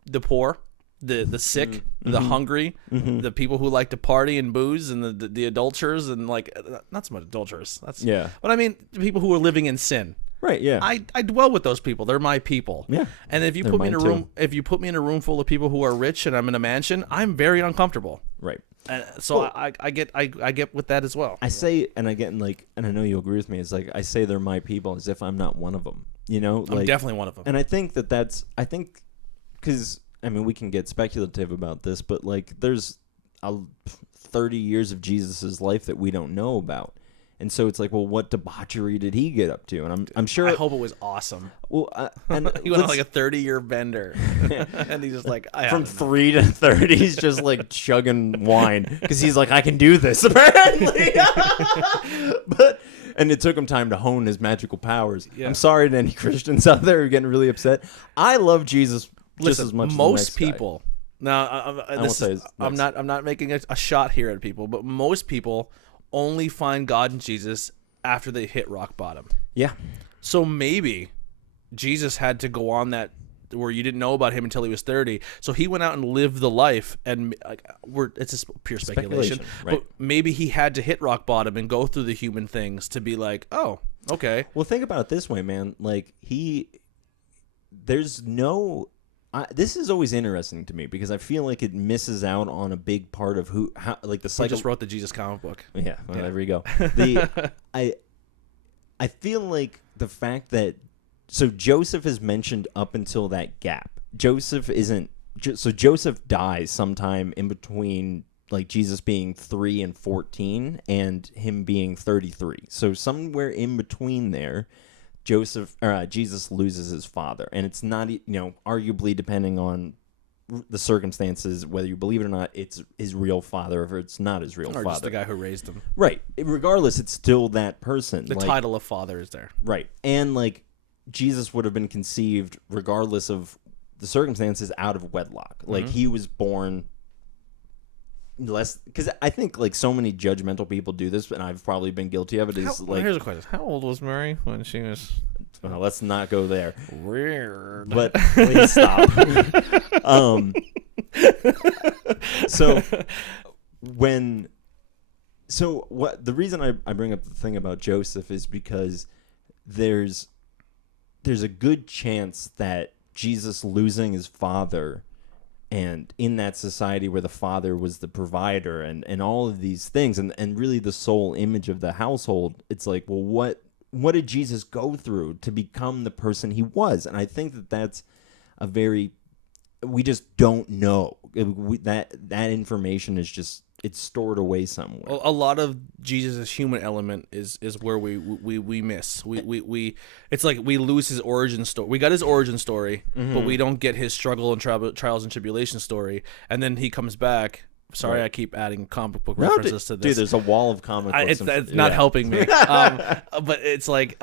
the poor, the sick, the hungry, the people who like to party and booze, and the adulterers, and like not so much adulterers. But I mean the people who are living in sin. Right, yeah. I dwell with those people. They're my people. Yeah. And if you put me in a room, in a room full of people who are rich and I'm in a mansion, I'm very uncomfortable. Right. So I get with that as well. I say, and again, like, and I know you agree with me. It's like I say they're my people as if I'm not one of them. You know, like, I'm definitely one of them. And I think because I mean we can get speculative about this, but like there's 30 years of Jesus's life that we don't know about. And so it's like, well, what debauchery did he get up to? And I'm sure. I hope it was awesome. Well, and he went on like a 30-year bender, and he's just like, from 3 to 30, he's just like chugging wine because he's like, I can do this apparently. And it took him time to hone his magical powers. Yeah. I'm sorry to any Christians out there who are getting really upset. I love Jesus just as much as most the next people. Now, I'm not making a shot here at people, but most people only find God and Jesus after they hit rock bottom. Yeah. So maybe Jesus had to go on that where you didn't know about him until he was 30. So he went out and lived the life, and it's just pure speculation. Right. But maybe he had to hit rock bottom and go through the human things to be like, oh, okay. Well, think about it this way, man. Like there's no. This is always interesting to me because I feel like it misses out on a big part of the cycle. I just wrote the Jesus comic book. Yeah, well, there we go. I feel like the fact that Joseph is mentioned up until that gap. Joseph dies sometime in between like Jesus being 3 and 14 and him being 33. So somewhere in between there, Jesus loses his father, and it's not, arguably depending on the circumstances, whether you believe it or not, it's his real father, or it's not his real father. Or just the guy who raised him. Right. Regardless, it's still that person. The title of father is there. Right. And like Jesus would have been conceived, regardless of the circumstances, out of wedlock. Like he was born less, because I think like so many judgmental people do this, and I've probably been guilty of it. Here's a question: how old was Mary when she was? Let's not go there. Weird, but please stop. What the reason I bring up the thing about Joseph is because there's a good chance that Jesus losing his father, and in that society where the father was the provider and all of these things, and really the sole image of the household, it's like, well, what did Jesus go through to become the person he was? And I think that's we just don't know. That information is just, it's stored away somewhere. A lot of Jesus' human element is where we miss. We it's like we lose his origin story. We got his origin story, but we don't get his struggle and trials and tribulation story. And then he comes back. Sorry, right. I keep adding comic book references to this. Dude, there's a wall of comic books. It's not helping me. But it's like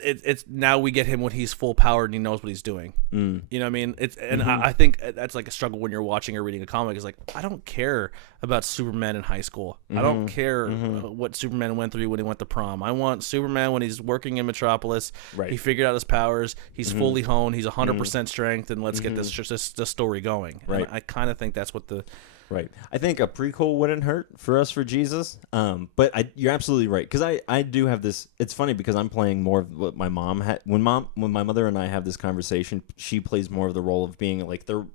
it's now we get him when he's full powered and he knows what he's doing. You know what I mean? I think that's like a struggle when you're watching or reading a comic. It's like, I don't care about Superman in high school. I don't care what Superman went through when he went to prom. I want Superman when he's working in Metropolis. Right. He figured out his powers. He's fully honed. He's 100% strength, and let's get this story going. Right. And I kind of think that's what the. Right. I think a prequel wouldn't hurt for us for Jesus. But you're absolutely right. Because I do have this. It's funny because I'm playing more of what my mom had. When my mother and I have this conversation, she plays more of the role of being like, they're,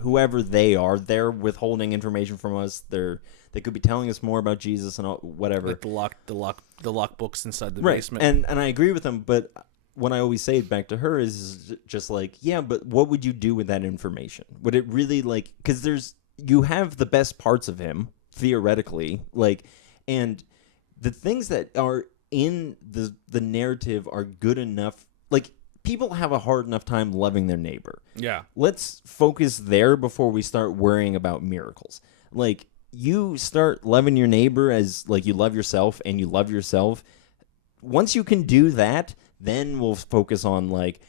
whoever they are, they're withholding information from us. They could be telling us more about Jesus and whatever. Like the lock books inside the right. basement. And I agree with them, but what I always say back to her is just like, yeah, but what would you do with that information? Would it really because you have the best parts of him, theoretically, and the things that are in the narrative are good enough. Like, people have a hard enough time loving their neighbor. Yeah. Let's focus there before we start worrying about miracles. Like, you start loving your neighbor as, like, you love yourself and you love yourself. Once you can do that, then we'll focus on, like,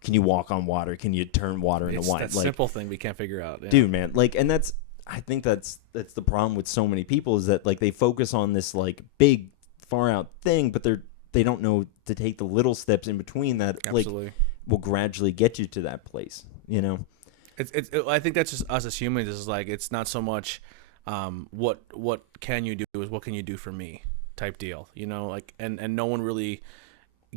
can you walk on water? Can you turn water into wine? That simple thing we can't figure out. Yeah. Dude, man. And I think that's the problem with so many people is that, like, they focus on this, like, big, far out thing, but they don't know to take the little steps in between that, absolutely, like, will gradually get you to that place, I think that's just us as humans. Is like, it's not so much what can you do, is what can you do for me type deal, and no one really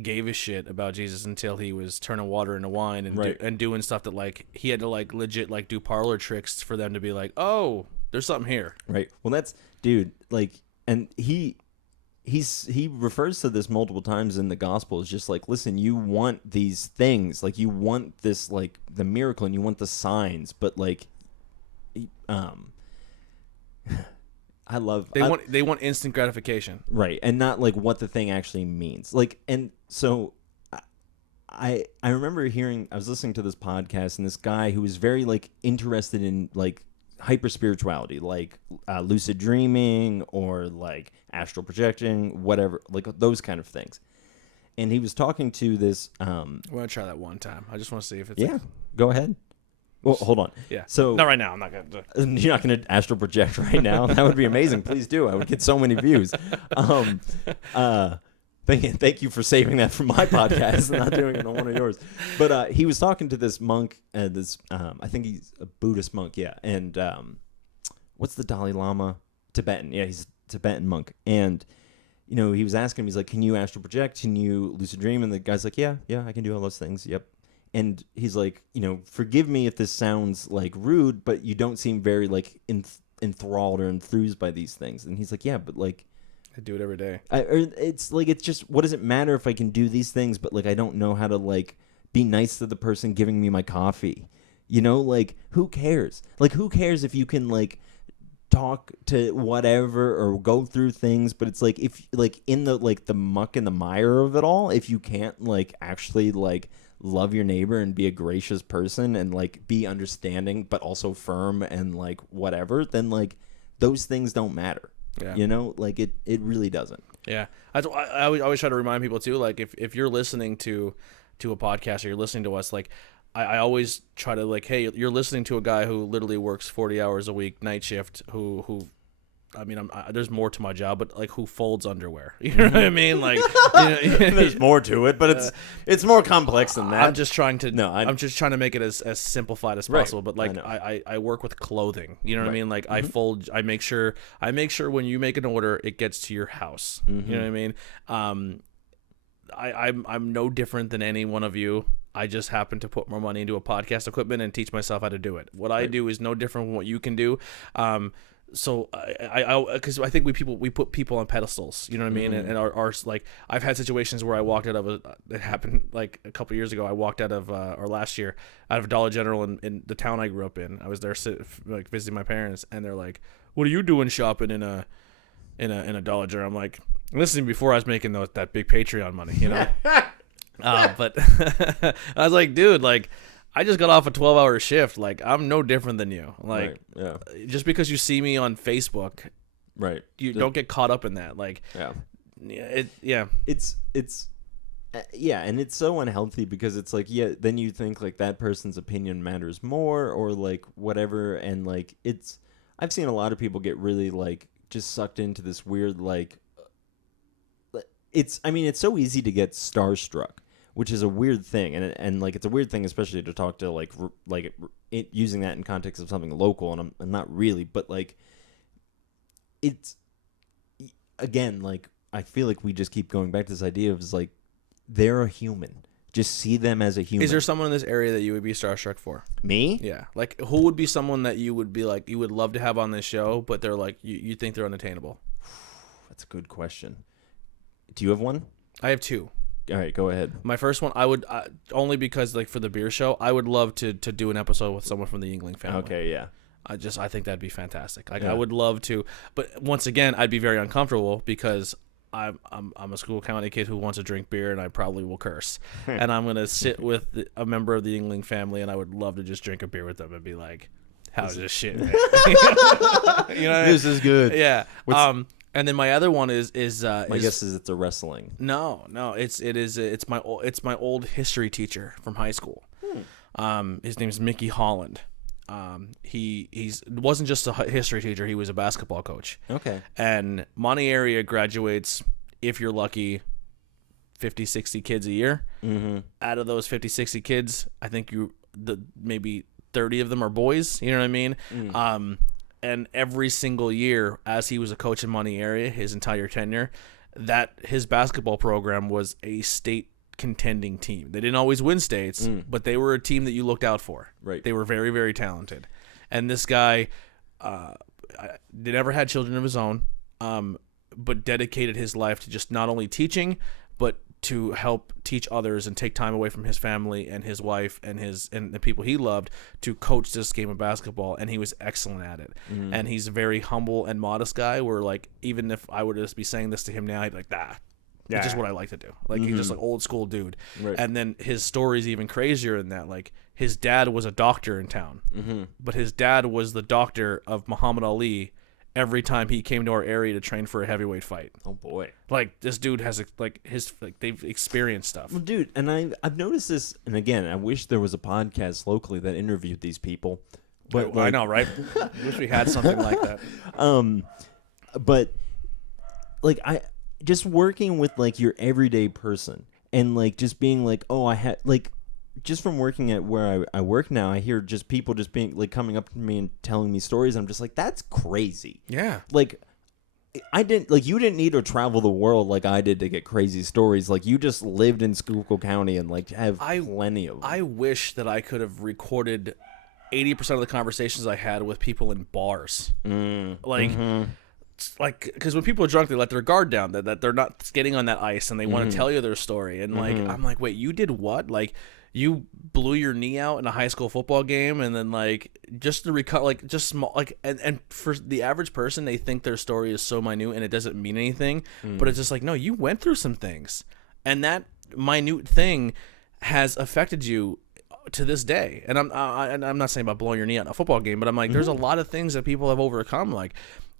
gave a shit about Jesus until he was turning water into wine and doing stuff that, like, he had to, like, legit, like, do parlor tricks for them to be like, oh, there's something here. Right. Well, that's, dude, like, and he refers to this multiple times in the gospel. It's just like, listen, you want these things, like, you want this, like, the miracle, and you want the signs, but, like, I love they want instant gratification. right, and not like what the thing actually means. Like, and so I remember hearing, I was listening to this podcast, and this guy who was very like interested in like hyper spirituality, like lucid dreaming or like astral projecting, whatever, like those kind of things. And he was talking to this. I'm gonna try that one time. I just want to see if it's Yeah, go ahead. Well, hold on. Yeah. So not right now. I'm not gonna. you're not going to astral project right now. That would be amazing. Please do. I would get so many views. Thank you for saving that for my podcast and not doing it on one of yours. But he was talking to this monk. I think he's a Buddhist monk. Yeah. And what's the Dalai Lama? Tibetan. Yeah, he's a Tibetan monk. And he was asking him. He's like, "Can you astral project? Can you lucid dream?" And the guy's like, "Yeah, I can do all those things. Yep." And he's like, forgive me if this sounds like rude, but you don't seem very like enthralled or enthused by these things. And he's like, yeah, but like, I do it every day. It's like, it's just, what does it matter if I can do these things, but like, I don't know how to like be nice to the person giving me my coffee, like who cares? Like, who cares if you can like talk to whatever or go through things, but it's like, if like in the, like the muck and the mire of it all, if you can't like actually like love your neighbor and be a gracious person and like be understanding but also firm and like whatever, then like those things don't matter. Like it really doesn't. Yeah, I always try to remind people too, like if you're listening to a podcast or you're listening to us, like I always try to like, hey, you're listening to a guy who literally works 40 hours a week night shift, who I mean, there's more to my job, but like who folds underwear? You know what I mean? Like, there's more to it, but it's more complex than that. I'm just trying to I'm just trying to make it as simplified as possible. But like, I work with clothing. You know what I mean? Like, I fold. I make sure when you make an order, it gets to your house. You know what I mean? I'm no different than any one of you. I just happen to put more money into a podcast equipment and teach myself how to do it. What I do is no different from what you can do. So because I think we put people on pedestals, you know what I mean? And our like, I've had situations where I walked out of it happened like a couple of years ago. I walked out of or last year out of Dollar General in the town I grew up in. I was there like visiting my parents, and they're like, "What are you doing shopping in a Dollar General?" I'm like, "Listen, before I was making that big Patreon money, but I was like, dude, like, I just got off a 12-hour shift. Like, I'm no different than you. Like, just because you see me on Facebook, you don't get caught up in that. Like, it's and it's so unhealthy because it's like, then you think like that person's opinion matters more or like whatever, and like I've seen a lot of people get really like just sucked into this weird like it's so easy to get starstruck, which is a weird thing, and like it's a weird thing, especially to talk to like using that in context of something local, and I'm not really, but like it's again like I feel like we just keep going back to this idea of like they're a human. Just see them as a human. Is there someone in this area that you would be starstruck for? Me? Yeah, like who would be someone that you would be like you would love to have on this show, but they're like you think they're unattainable? That's a good question. Do you have one? I have two. All right, go ahead. My first one, I would only because like for the beer show, I would love to do an episode with someone from the Yingling family. Okay, yeah. I think that'd be fantastic. Like I would love to, but once again, I'd be very uncomfortable because I'm a school county kid who wants to drink beer, and I probably will curse. And I'm gonna sit with a member of the Yingling family, and I would love to just drink a beer with them and be like, "How's this shit, man?" This is good. Yeah. And then my other one is my guess is it's a wrestling. No, it's my old history teacher from high school. His name is Mickey Holland. He wasn't just a history teacher, he was a basketball coach. Okay. And Monty area graduates, if you're lucky, 50, 60 kids a year. Mm-hmm. Out of those 50, 60 kids, I think maybe 30 of them are boys, you know what I mean? And every single year, as he was a coach in Monty area, his entire tenure, that his basketball program was a state contending team. They didn't always win states, but they were a team that you looked out for. Right. They were very, very talented. And this guy, they never had children of his own, but dedicated his life to just not only teaching, but to help teach others and take time away from his family and his wife and the people he loved to coach this game of basketball, and he was excellent at it. And he's a very humble and modest guy, where like even if I were to just be saying this to him now, he'd be like, it's just what I like to do. Like he's just like old school dude. Right. And then his story's even crazier in that, like, his dad was a doctor in town, but his dad was the doctor of Muhammad Ali every time he came to our area to train for a heavyweight fight. Oh boy. Like, this dude has they've experienced stuff. Well, dude, and I've noticed this, and again, I wish there was a podcast locally that interviewed these people. But I know, right? Wish we had something like that. But like I just working with like your everyday person, and like just being like, oh, I had like, just from working at where I work now, I hear just people just being like coming up to me and telling me stories. I'm just like, that's crazy. Yeah. Like, you didn't need to travel the world like I did to get crazy stories. Like, you just lived in Schuylkill County and like have plenty of them. I wish that I could have recorded 80% of the conversations I had with people in bars. Like, because when people are drunk, they let their guard down, that they're not skating on that ice, and they want to tell you their story. And like, I'm like, wait, you did what? Like, you blew your knee out in a high school football game, and then like just to recover, like just small, like, and for the average person, they think their story is so minute and it doesn't mean anything. But it's just like, no, you went through some things, and that minute thing has affected you to this day. And I'm not saying about blowing your knee out in a football game, but I'm like, there's a lot of things that people have overcome, like.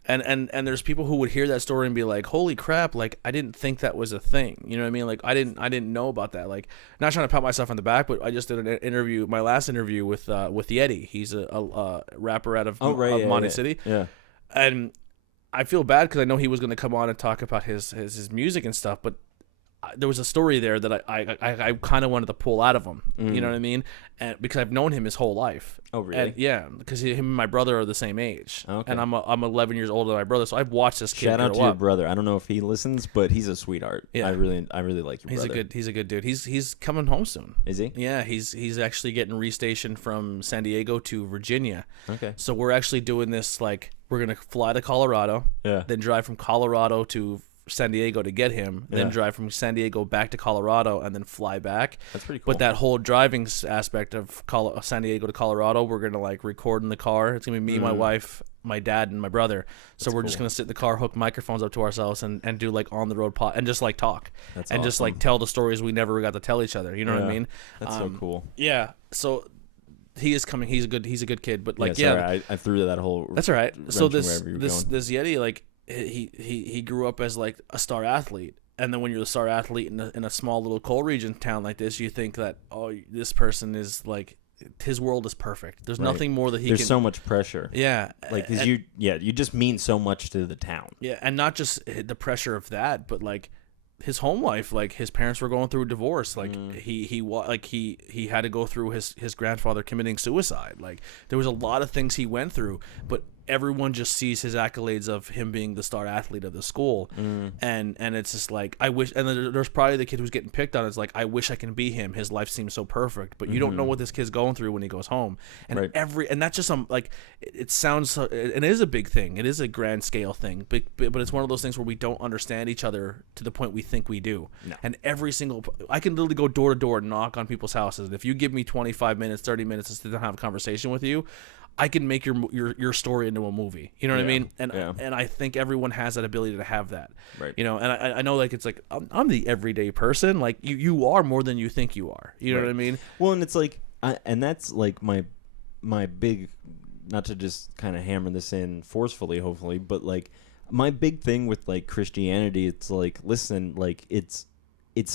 And there's people who would hear that story and be like, holy crap, like, I didn't think that was a thing. You know what I mean? Like, I didn't know about that. Like, not trying to pat myself on the back, but I just did an interview, my last interview with Yeti. He's a rapper out of Monte City. Yeah. And I feel bad because I know he was going to come on and talk about his music and stuff, but there was a story there that I kind of wanted to pull out of him. You know what I mean? And because I've known him his whole life. Oh, really? And, yeah, because him and my brother are the same age. Okay. And I'm 11 years older than my brother, so I've watched this kid Shout out to grow your up. brother. I don't know if he listens, but he's a sweetheart. Yeah. I really like your brother. He's a good dude. He's coming home soon. Is he? Yeah, he's actually getting restationed from San Diego to Virginia. Okay. So we're actually doing this, like, we're gonna fly to Colorado, then drive from Colorado to San Diego to get him, then drive from San Diego back to Colorado, and then fly back. That's pretty cool. But that whole driving aspect of San Diego to Colorado, we're gonna like record in the car. It's gonna be me, my wife, my dad, and my brother. So we're just gonna sit in the car, hook microphones up to ourselves, and do like on the road pod, and just like talk, and just like tell the stories we never got to tell each other. You know what I mean? That's so cool. Yeah. So he is coming. He's a good kid. But like, sorry, I threw that whole. That's all right. So this going. Yeti, like, he grew up as like a star athlete, and then when you're a star athlete in a small little coal region town like this, you think that, oh, this person is like, his world is perfect. There's nothing more that he There's can. so much pressure. Yeah, like, cause you just mean so much to the town. Yeah, and not just the pressure of that, but like his home life. Like, his parents were going through a divorce. Like, he had to go through his grandfather committing suicide. Like, there was a lot of things he went through, but everyone just sees his accolades of him being the star athlete of the school, and it's just like, I wish. And then there's probably the kid who's getting picked on. It's like, I wish I can be him. His life seems so perfect, but you don't know what this kid's going through when he goes home. And and that's just like, it sounds. It is a big thing. It is a grand scale thing, but it's one of those things where we don't understand each other to the point we think we do. No. And I can literally go door to door and knock on people's houses. And if you give me 25 minutes, 30 minutes to sit down and have a conversation with you, I can make your story into a movie. You know what I mean? And I think everyone has that ability to have that. Right. You know, and I know, like, it's like, I'm the everyday person. Like, you are more than you think you are. You know what I mean? Well, and it's like, and that's like my big, not to just kind of hammer this in forcefully, hopefully, but like my big thing with like Christianity, it's like, listen, like it's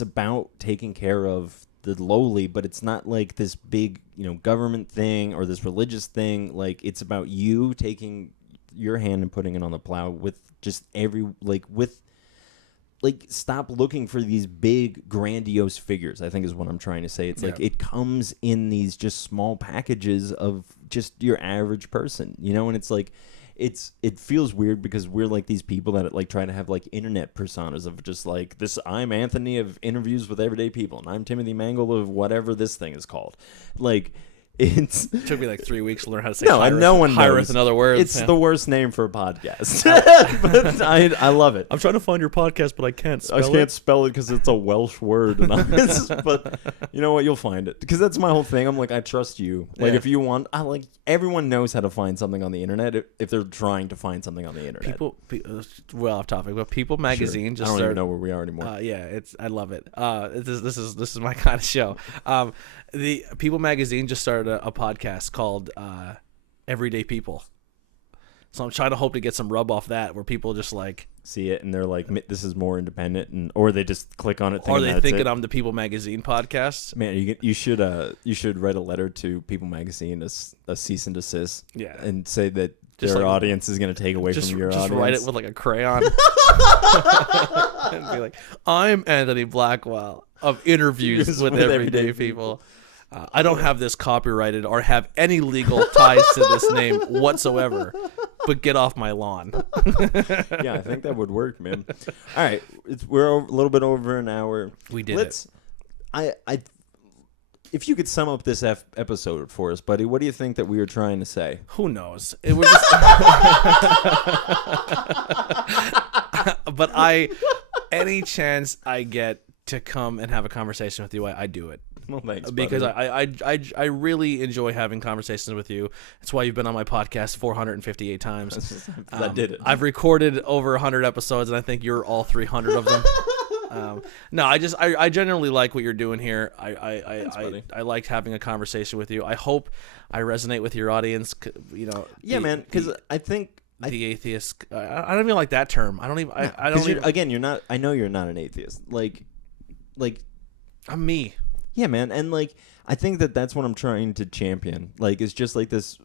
about taking care of the lowly, but it's not like this big, government thing or this religious thing. Like, it's about you taking your hand and putting it on the plow with just stop looking for these big grandiose figures, I think is what I'm trying to say. It's like, it comes in these just small packages of just your average person, and it's like, it feels weird because we're like these people that like try to have like internet personas of just like this. I'm Anthony of interviews with everyday people, and I'm Timothy Mangle of whatever this thing is called. Like, It's It took me like 3 weeks to learn how to say no, and no one knows. Hiraeth in other words. It's the worst name for a podcast. But I love it. I'm trying to find your podcast, but I can't spell I can't spell it because it's a Welsh word. But you know what? You'll find it. Because that's my whole thing. I'm like, I trust you. Like, if you want, everyone knows how to find something on the internet if they're trying to find something on the internet. Well, off topic, but People Magazine just I don't started. even know where we are anymore. I love it. This is my kind of show. The People Magazine just started a podcast called Everyday People. So I'm trying to hope to get some rub off that, where people just like see it and they're like, this is more independent, or they just click on it. Or they think that I'm the People Magazine podcast. Man, you should write a letter to People Magazine, a cease and desist, and say that their audience is going to take away from your audience. Just write it with like a crayon and be like, I'm Anthony Blackwell of Interviews with Everyday People. I don't have this copyrighted or have any legal ties to this name whatsoever, but get off my lawn. Yeah, I think that would work, man. All right, we're a little bit over an hour. We did it. If you could sum up this episode for us, buddy, what do you think that we were trying to say? Who knows? It was just but any chance I get to come and have a conversation with you, I do it. Well, thanks, because buddy. I really enjoy having conversations with you. That's why you've been on my podcast 458 times. That did it. I've recorded over 100 episodes, and I think you're all 300 of them. No, I genuinely like what you're doing here. I liked having a conversation with you. I hope I resonate with your audience. You know. Yeah, man. Because I think the atheist. I don't even like that term. I don't even. I don't even. Again, you're not. I know you're not an atheist. Like, I'm me. Yeah, man, and like I think that's what I'm trying to champion. Like, it's just like this,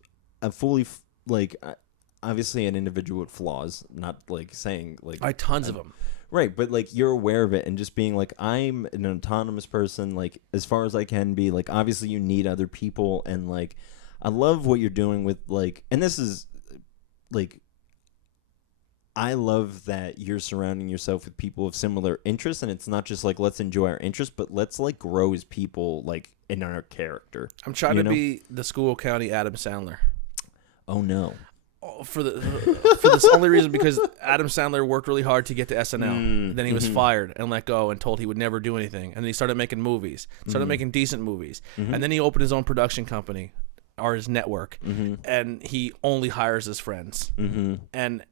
obviously an individual with flaws. Not like saying like tons of them. Right, but like you're aware of it and just being like, I'm an autonomous person, like as far as I can be. Like, obviously you need other people, and like I love what you're doing with like, and this is like, I love that you're surrounding yourself with people of similar interests, and it's not just like, let's enjoy our interests, but let's like grow as people, like in our character. I'm trying to be the School County Adam Sandler. Oh no. For this only reason because Adam Sandler worked really hard to get to SNL. Then he was fired and let go and told he would never do anything. And then he started making movies, making decent movies. And then he opened his own production company or his network, and he only hires his friends. And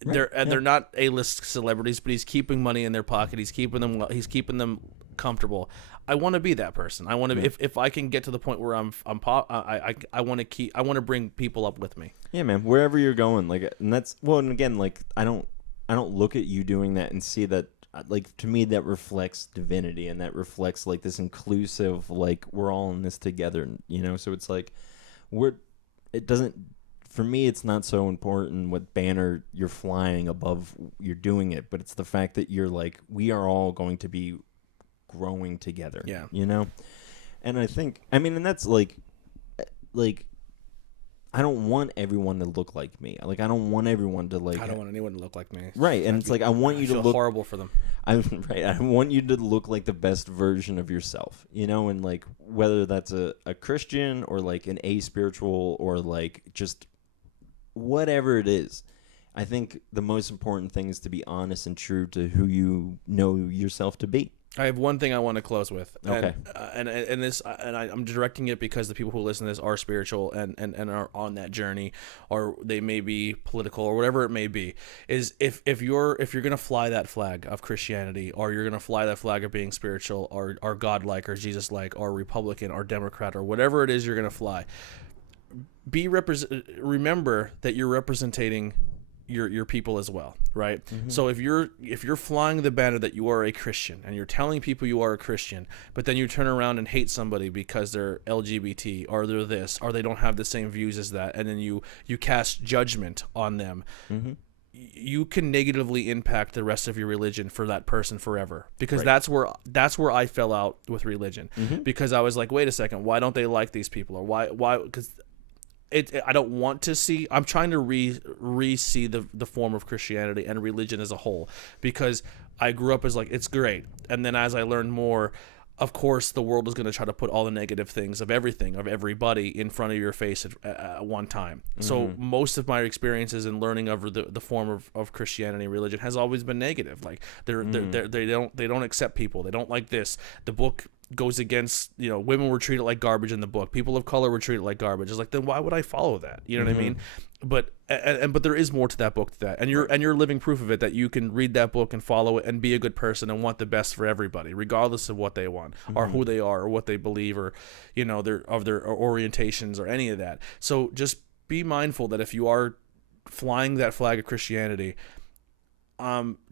they're not A-list celebrities, but he's keeping money in their pocket. He's keeping them comfortable. I want to be that person. I want to if I can get to the point where I want to bring people up with me. Yeah, man. Wherever you're going, like, and that's and again, like, I don't look at you doing that and see that, like, to me that reflects divinity, and that reflects like this inclusive, like, we're all in this together, you know. So it's like it doesn't. For me, it's not so important what banner you're flying above you're doing it, but it's the fact that you're like, we are all going to be growing together. Yeah. You know? And I think, and that's like, I don't want everyone to look like me. Like, I don't want everyone to like. I don't want anyone to look like me. Right. And it's like, I want you to look horrible for them. I want you to look like the best version of yourself, you know? And like, whether that's a Christian or like an aspiritual or like just whatever it is, I think the most important thing is to be honest and true to who you know yourself to be. I have one thing I want to close with. Okay. I'm directing it because the people who listen to this are spiritual and are on that journey, or they may be political or whatever it may be. Is if you're gonna fly that flag of Christianity, or you're gonna fly that flag of being spiritual or God-like or Jesus-like or Republican or Democrat or whatever it is you're gonna fly, remember that you're representing your people as well, right? So if you're flying the banner that you are a Christian and you're telling people you are a Christian, but then you turn around and hate somebody because they're LGBT or they're this or they don't have the same views as that, and then you cast judgment on them, you can negatively impact the rest of your religion for that person forever. Because that's where I fell out with religion, because I was like, wait a second, why don't they like these people, or why? Because I don't want to see. I'm trying to re-see the form of Christianity and religion as a whole, because I grew up as like, it's great, and then as I learned more, of course, the world is going to try to put all the negative things of everything, of everybody in front of your face at one time. So most of my experiences in learning of the form of Christianity, religion, has always been negative. Like they don't accept people. They don't like this. The book goes against, women were treated like garbage in the book. People of color were treated like garbage. It's like, then why would I follow that? You know what I mean? But there is more to that book and you're living proof of it, that you can read that book and follow it and be a good person and want the best for everybody, regardless of what they want or who they are or what they believe or their orientations or any of that. So just be mindful that if you are flying that flag of Christianity,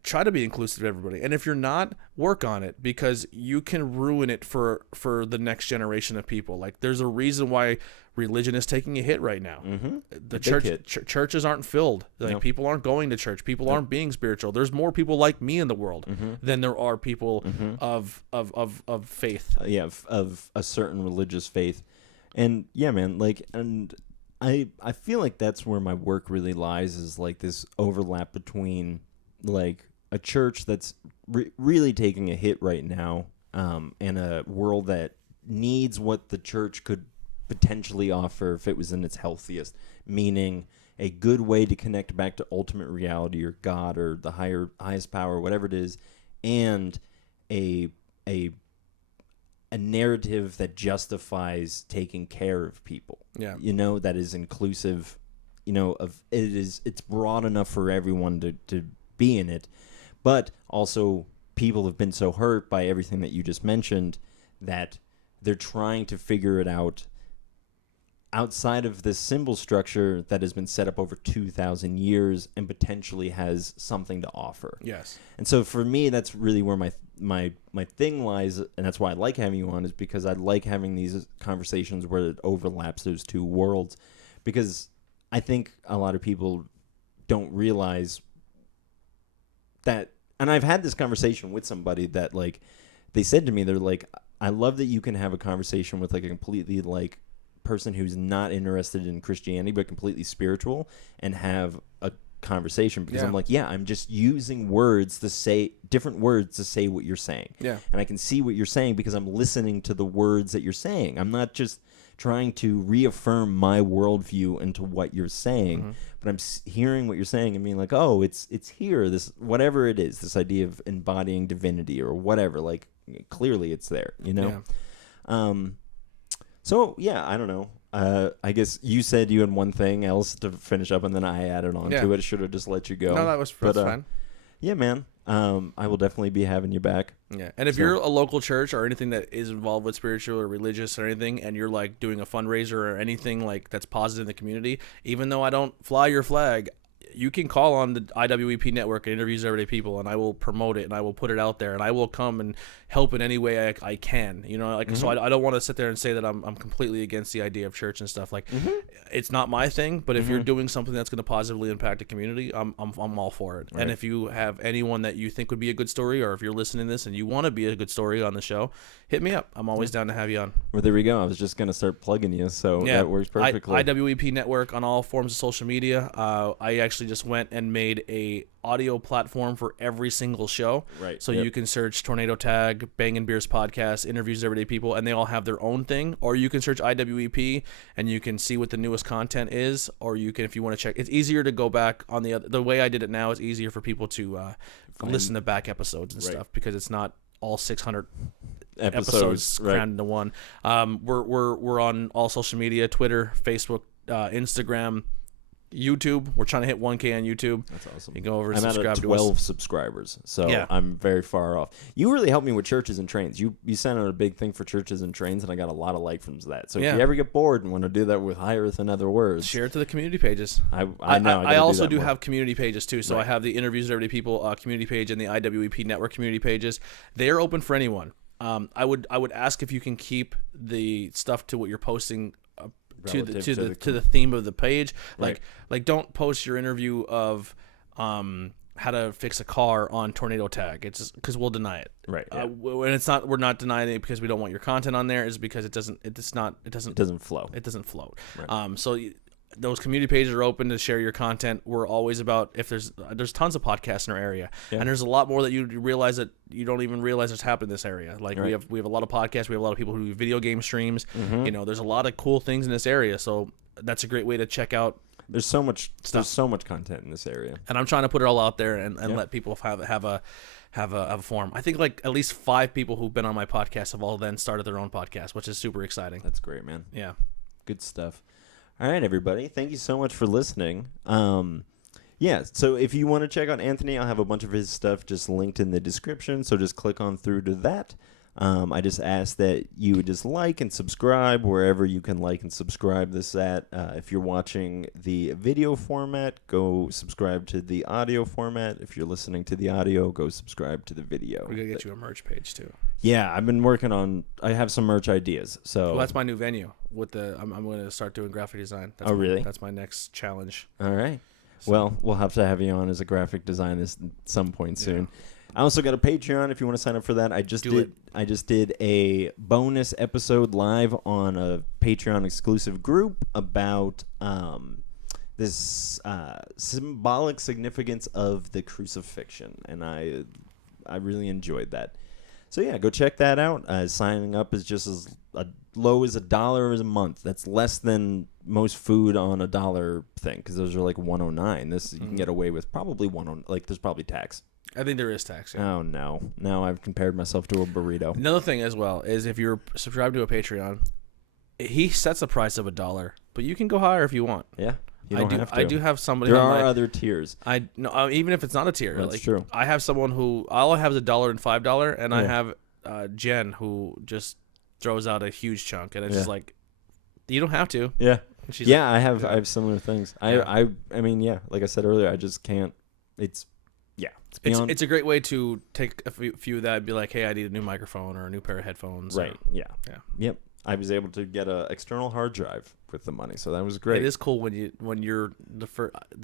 try to be inclusive of everybody, and if you're not, work on it, because you can ruin it for the next generation of people. Like, there's a reason why religion is taking a hit right now. The churches aren't filled. Like, people aren't going to church. People aren't being spiritual. There's more people like me in the world than there are people of faith. Of a certain religious faith, and man, like, and I feel like that's where my work really lies, is like this overlap between like a church that's really taking a hit right now, and a world that needs what the church could potentially offer if it was in its healthiest, meaning a good way to connect back to ultimate reality or God or the highest power, whatever it is, and a narrative that justifies taking care of people. Yeah. That is inclusive, it's broad enough for everyone to be in it, but also people have been so hurt by everything that you just mentioned that they're trying to figure it out outside of this symbol structure that has been set up over 2,000 years and potentially has something to offer. Yes. And so for me, that's really where my thing lies, and that's why I like having you on, is because I like having these conversations where it overlaps those two worlds, because I think a lot of people don't realize that, and I've had this conversation with somebody that, like, they said to me, they're like, I love that you can have a conversation with like a completely like person who's not interested in Christianity but completely spiritual and have a conversation, because I'm like, I'm just using words to say different words to say what you're saying. Yeah. And I can see what you're saying because I'm listening to the words that you're saying. I'm not just trying to reaffirm my worldview into what you're saying, but I'm hearing what you're saying and being like, oh, it's here, this, whatever it is, this idea of embodying divinity or whatever, like, clearly it's there, So I don't know. I guess you said you had one thing else to finish up, and then I added on to it. I should have just let you go. No, that's fine. Yeah, man. I will definitely be having you back. Yeah, and if you're a local church or anything that is involved with spiritual or religious or anything, and you're like doing a fundraiser or anything like that's positive in the community, even though I don't fly your flag, you can call on the IWEP network and Interviews Everyday People, and I will promote it and I will put it out there, and I will come and help in any way I can. So I don't want to sit there and say that I'm completely against the idea of church and stuff. Like, it's not my thing, but if you're doing something that's going to positively impact the community, I'm all for it. Right. And if you have anyone that you think would be a good story, or if you're listening to this and you want to be a good story on the show, hit me up. I'm always down to have you on. Well, there we go. I was just going to start plugging you, so that works perfectly. IWEP network on all forms of social media. I actually just went and made a audio platform for every single show. Right. So you can search Tornado Tag, Bangin' Beers Podcast, Interviews Everyday People, and they all have their own thing. Or you can search IWEP and you can see what the newest content is. Or you can, if you want to check, it's easier to go back on the way I did it now. It's easier for people to listen to back episodes and stuff, because it's not all 600 episodes crammed into one. We're on all social media: Twitter, Facebook, Instagram, YouTube. We're trying to hit 1K on YouTube. That's awesome. You can go over and I'm subscribe at 12 subscribers, so I'm very far off. You really helped me with churches and trains. You sent out a big thing for churches and trains, and I got a lot of like from that. So if you ever get bored and want to do that with Hiraeth and other words, share it to the community pages. I know. I also do have community pages too. So I have the Interviews with Everyday People community page and the IWEP network community pages. They are open for anyone. I would ask if you can keep the stuff to what you're posting to the theme of the page. Like don't post your interview of how to fix a car on Tornado Tag. It's because we'll deny it. Right. Yeah. And it's not, we're not denying it because we don't want your content on there. It's because it doesn't flow. It doesn't float. Right. So those community pages are open to share your content. We're always about, if there's tons of podcasts in our area, and there's a lot more that you realize that you don't even realize that's happened in this area. Like we have a lot of podcasts, we have a lot of people who do video game streams. There's a lot of cool things in this area, so that's a great way to check out. There's so much stuff. There's so much content in this area, and I'm trying to put it all out there and let people have a forum. I think like at least 5 people who've been on my podcast have all then started their own podcast, which is super exciting. That's great, man. Yeah, good stuff. All right, everybody. Thank you so much for listening. So if you want to check out Anthony, I'll have a bunch of his stuff just linked in the description, so just click on through to that. I just ask that you would just like and subscribe wherever you can like and subscribe this at. If you're watching the video format, go subscribe to the audio format. If you're listening to the audio, go subscribe to the video. We're going to get you a merch page, too. Yeah, I've been working on, I have some merch ideas. So well, that's my new venue. I'm going to start doing graphic design. Really? That's my next challenge. All right. So, well, we'll have to have you on as a graphic designer at some point soon. I also got a Patreon if you want to sign up for that. I just did a bonus episode live on a Patreon exclusive group about this symbolic significance of the crucifixion, and I really enjoyed that. So yeah, go check that out. Signing up is just as low as $1 a month. That's less than most food on $1 thing, because those are like $1.09. This you can get away with probably $1.09. Like there's probably tax. I think there is tax. Yeah. Oh no! Now I've compared myself to a burrito. Another thing as well is if you're subscribed to a Patreon, he sets the price of $1, but you can go higher if you want. Yeah, you don't have to. I do have somebody. There are other tiers. Even if it's not a tier. That's true. I have someone who all I have is $1 and $5, and I have Jen who just throws out a huge chunk, and it's just like, you don't have to. Yeah. She's like, I have similar things. I mean, like I said earlier, I just can't. It's a great way to take a few that and be like, hey, I need a new microphone or a new pair of headphones. Right. Yeah. Yep. I was able to get an external hard drive with the money, so that was great. It is cool when you're the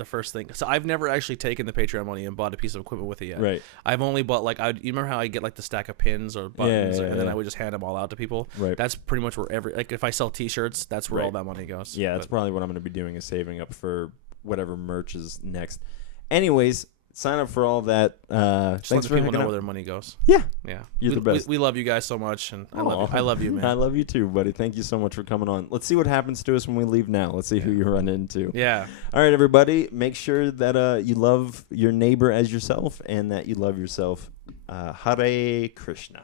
first thing. So I've never actually taken the Patreon money and bought a piece of equipment with it yet. Right. I've only bought you remember how I get like the stack of pins or buttons, and then I would just hand them all out to people. Right. That's pretty much where if I sell T-shirts, that's where all that money goes. Yeah, that's probably what I'm going to be doing, is saving up for whatever merch is next. Anyways. Sign up for all that. Just thanks let for people know out. where their money goes. Yeah. Yeah. You're the best. We love you guys so much, and I love you, man. I love you too, buddy. Thank you so much for coming on. Let's see what happens to us when we leave now. Let's see who you run into. Yeah. All right, everybody. Make sure that you love your neighbor as yourself and that you love yourself. Hare Krishna.